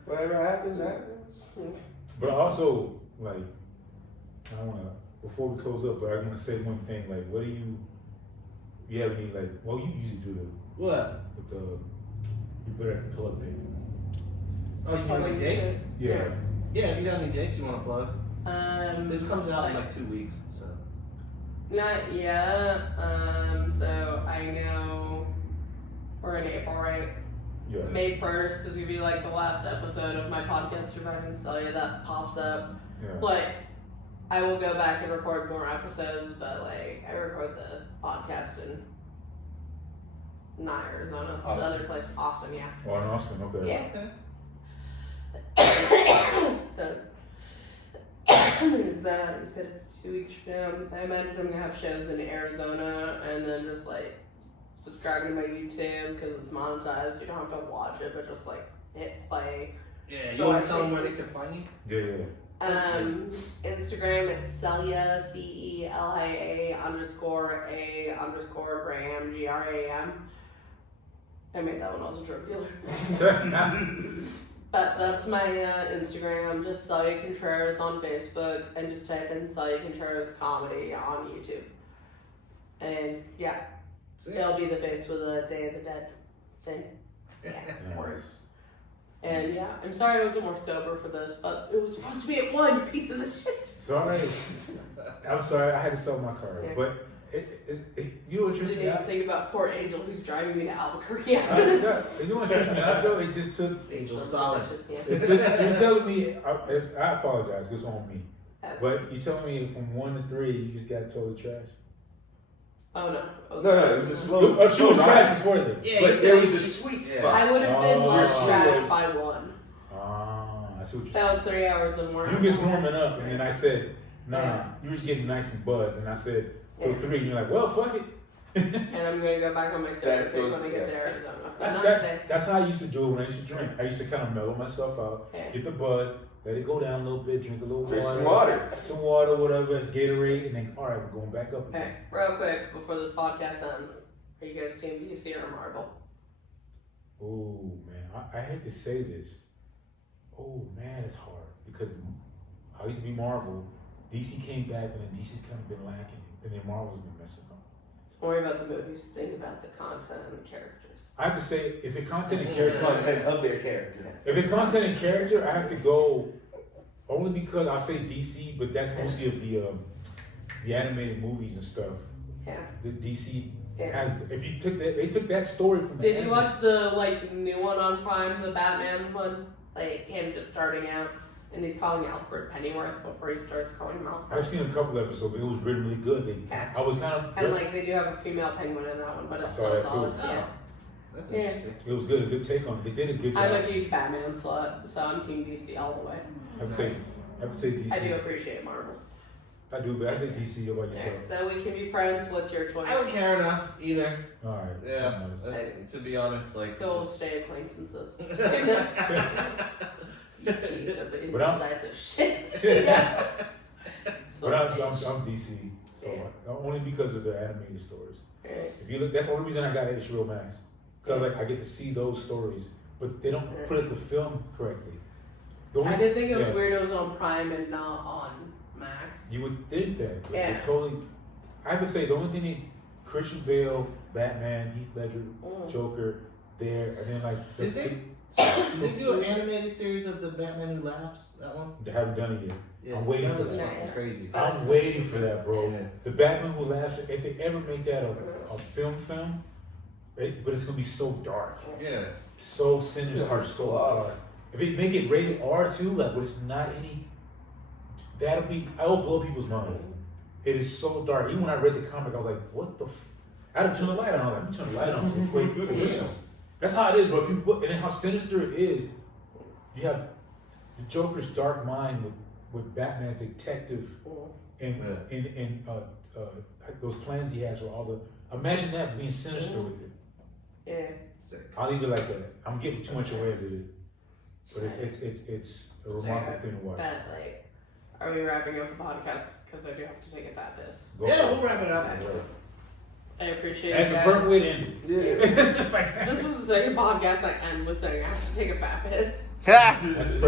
whatever happens, happens. But also, like, I want to, before we close up, but I want to say one thing. Like, what do you have any, like, well, you usually do What? with the, you better at the plug thing. Oh, you want any dates? Yeah. Yeah, if you got any dates you want to plug. This comes out in like, like 2 weeks, so. Not yet. So I know we're in April, right? Yeah. May 1st is gonna be like the last episode of my podcast, Surviving Celia, that pops up. Yeah. But I will go back and record more episodes, but like I record the podcast in not Arizona, Austin. the other place, Austin, yeah. Oh, in Austin, okay. Yeah. So there's that. You said it's 2 weeks from now. I imagine I'm gonna have shows in Arizona, and then just like subscribing to my YouTube because it's monetized. You don't have to watch it, but just like hit play. Yeah, you So want I to tell them think- where they can find you? Yeah. Instagram, it's Celia, CELIA_A_Graham, GRAM. I made that when I was a drug dealer. But that's my Instagram, just Celia Contreras on Facebook, and just type in Celia Contreras Comedy on YouTube. And yeah, it'll be the face with the Day of the Dead thing. Yeah, of course. And yeah, I'm sorry I wasn't more sober for this, but it was supposed to be at 1, you pieces of shit. Sorry. I'm sorry, I had to sell my car. Yeah. But you know what I you're didn't saying? even think about poor Angel who's driving me to Albuquerque. You know what you're saying? Though? It just took. Angel Solid. Yeah. It took you're telling me, I apologize, it's on me. But you telling me from 1 to 3, you just got totally trash? Oh no. No, it was a slow. Oh, she was trash before then. Yeah, But he there said was he- a sweet yeah. spot. I would have been Oh, less she trash was- by 1. I see what you're saying. That was 3 hours of work. You was warming up, and then I said, nah, you was getting nice and buzzed, and I said, till 3, and you're like, well, fuck it. And I'm gonna go back on my sober That kick goes- when I get to Arizona. But That's, not that, today. that's how I used to do it when I used to drink. I used to kind of mellow myself out, Okay. get the buzz, let it go down a little bit, drink a little Drink water. some water. Some water, whatever, Gatorade, and then, all right, we're going back up again. Okay, real quick before this podcast ends. Are you guys Team DC or Marvel? Oh, man, I hate to say this. Oh, man, it's hard. Because I used to be Marvel. DC came back, and then DC's kind of been lacking. And then Marvel's been messing up. Don't worry about the movies. Think about the content and the characters. I have to say, if it content and The character, content of their character. if it content and character, I have to go only because I'll say DC, but that's mostly of the animated movies and stuff. Yeah. The DC Yeah. has. If you took that, they took that story from. Did the you watch the like new one on Prime, the Batman one? Like him just starting out, and he's calling Alfred Pennyworth before he starts calling him Alfred. I've seen a couple episodes, but it was really, really good. Yeah. I was kind of. And like they do have a female penguin in that one, but I it's saw still that too. solid. Oh, Yeah. that's Yeah. interesting. It was good. A good take on it. They did a good job. I'm a huge Batman slut, so I'm Team DC all the way. I have to say DC. I do appreciate Marvel. I do, but I say DC. How about yourself? So we can be friends. What's your choice? I don't care enough either. All right. Yeah. To be honest, like. So we'll stay acquaintances. Piece of the But I'm- indecisive shit. But I'm DC. So only because of the animated stories. If you look, that's the only reason I got HBO Max. Because I get to see those stories, but they don't put it to film correctly. I did think it was weird it was on Prime and not on Max. You would think that, but Yeah. they totally. I would say the only thing Christian Bale, Batman, Heath Ledger, Joker, there, and then like. Did they do an animated series of the Batman Who Laughs? That one? They haven't done it yet. Yeah, I'm waiting that for looks that. fucking crazy. I'm waiting for that, bro. Yeah. The Batman Who Laughs. If they ever make that a film, right? But it's gonna be so dark, Yeah. so sinister, so dark. If they make it rated R too, like, but it's not any. That'll be. I will blow people's minds. It is so dark. Even when I read the comic, I was like, "What the?" I had to turn the light on. I was like, "Turn the light on." Wait, that's how it is, bro. If you and then how sinister it is, you have the Joker's dark mind with Batman's detective and those plans he has for all the. Imagine that being sinister with it. Yeah. Sick. I'll leave it like that. I'm giving too much away as it is, but it's a remarkable thing to watch. Like, are we wrapping up the podcast? Because I do have to take a fat piss. We'll wrap it up. I appreciate That's you a guys. perfect way to end it. Yeah. This is the second podcast I end with saying I have to take a fat piss. That's the perfect.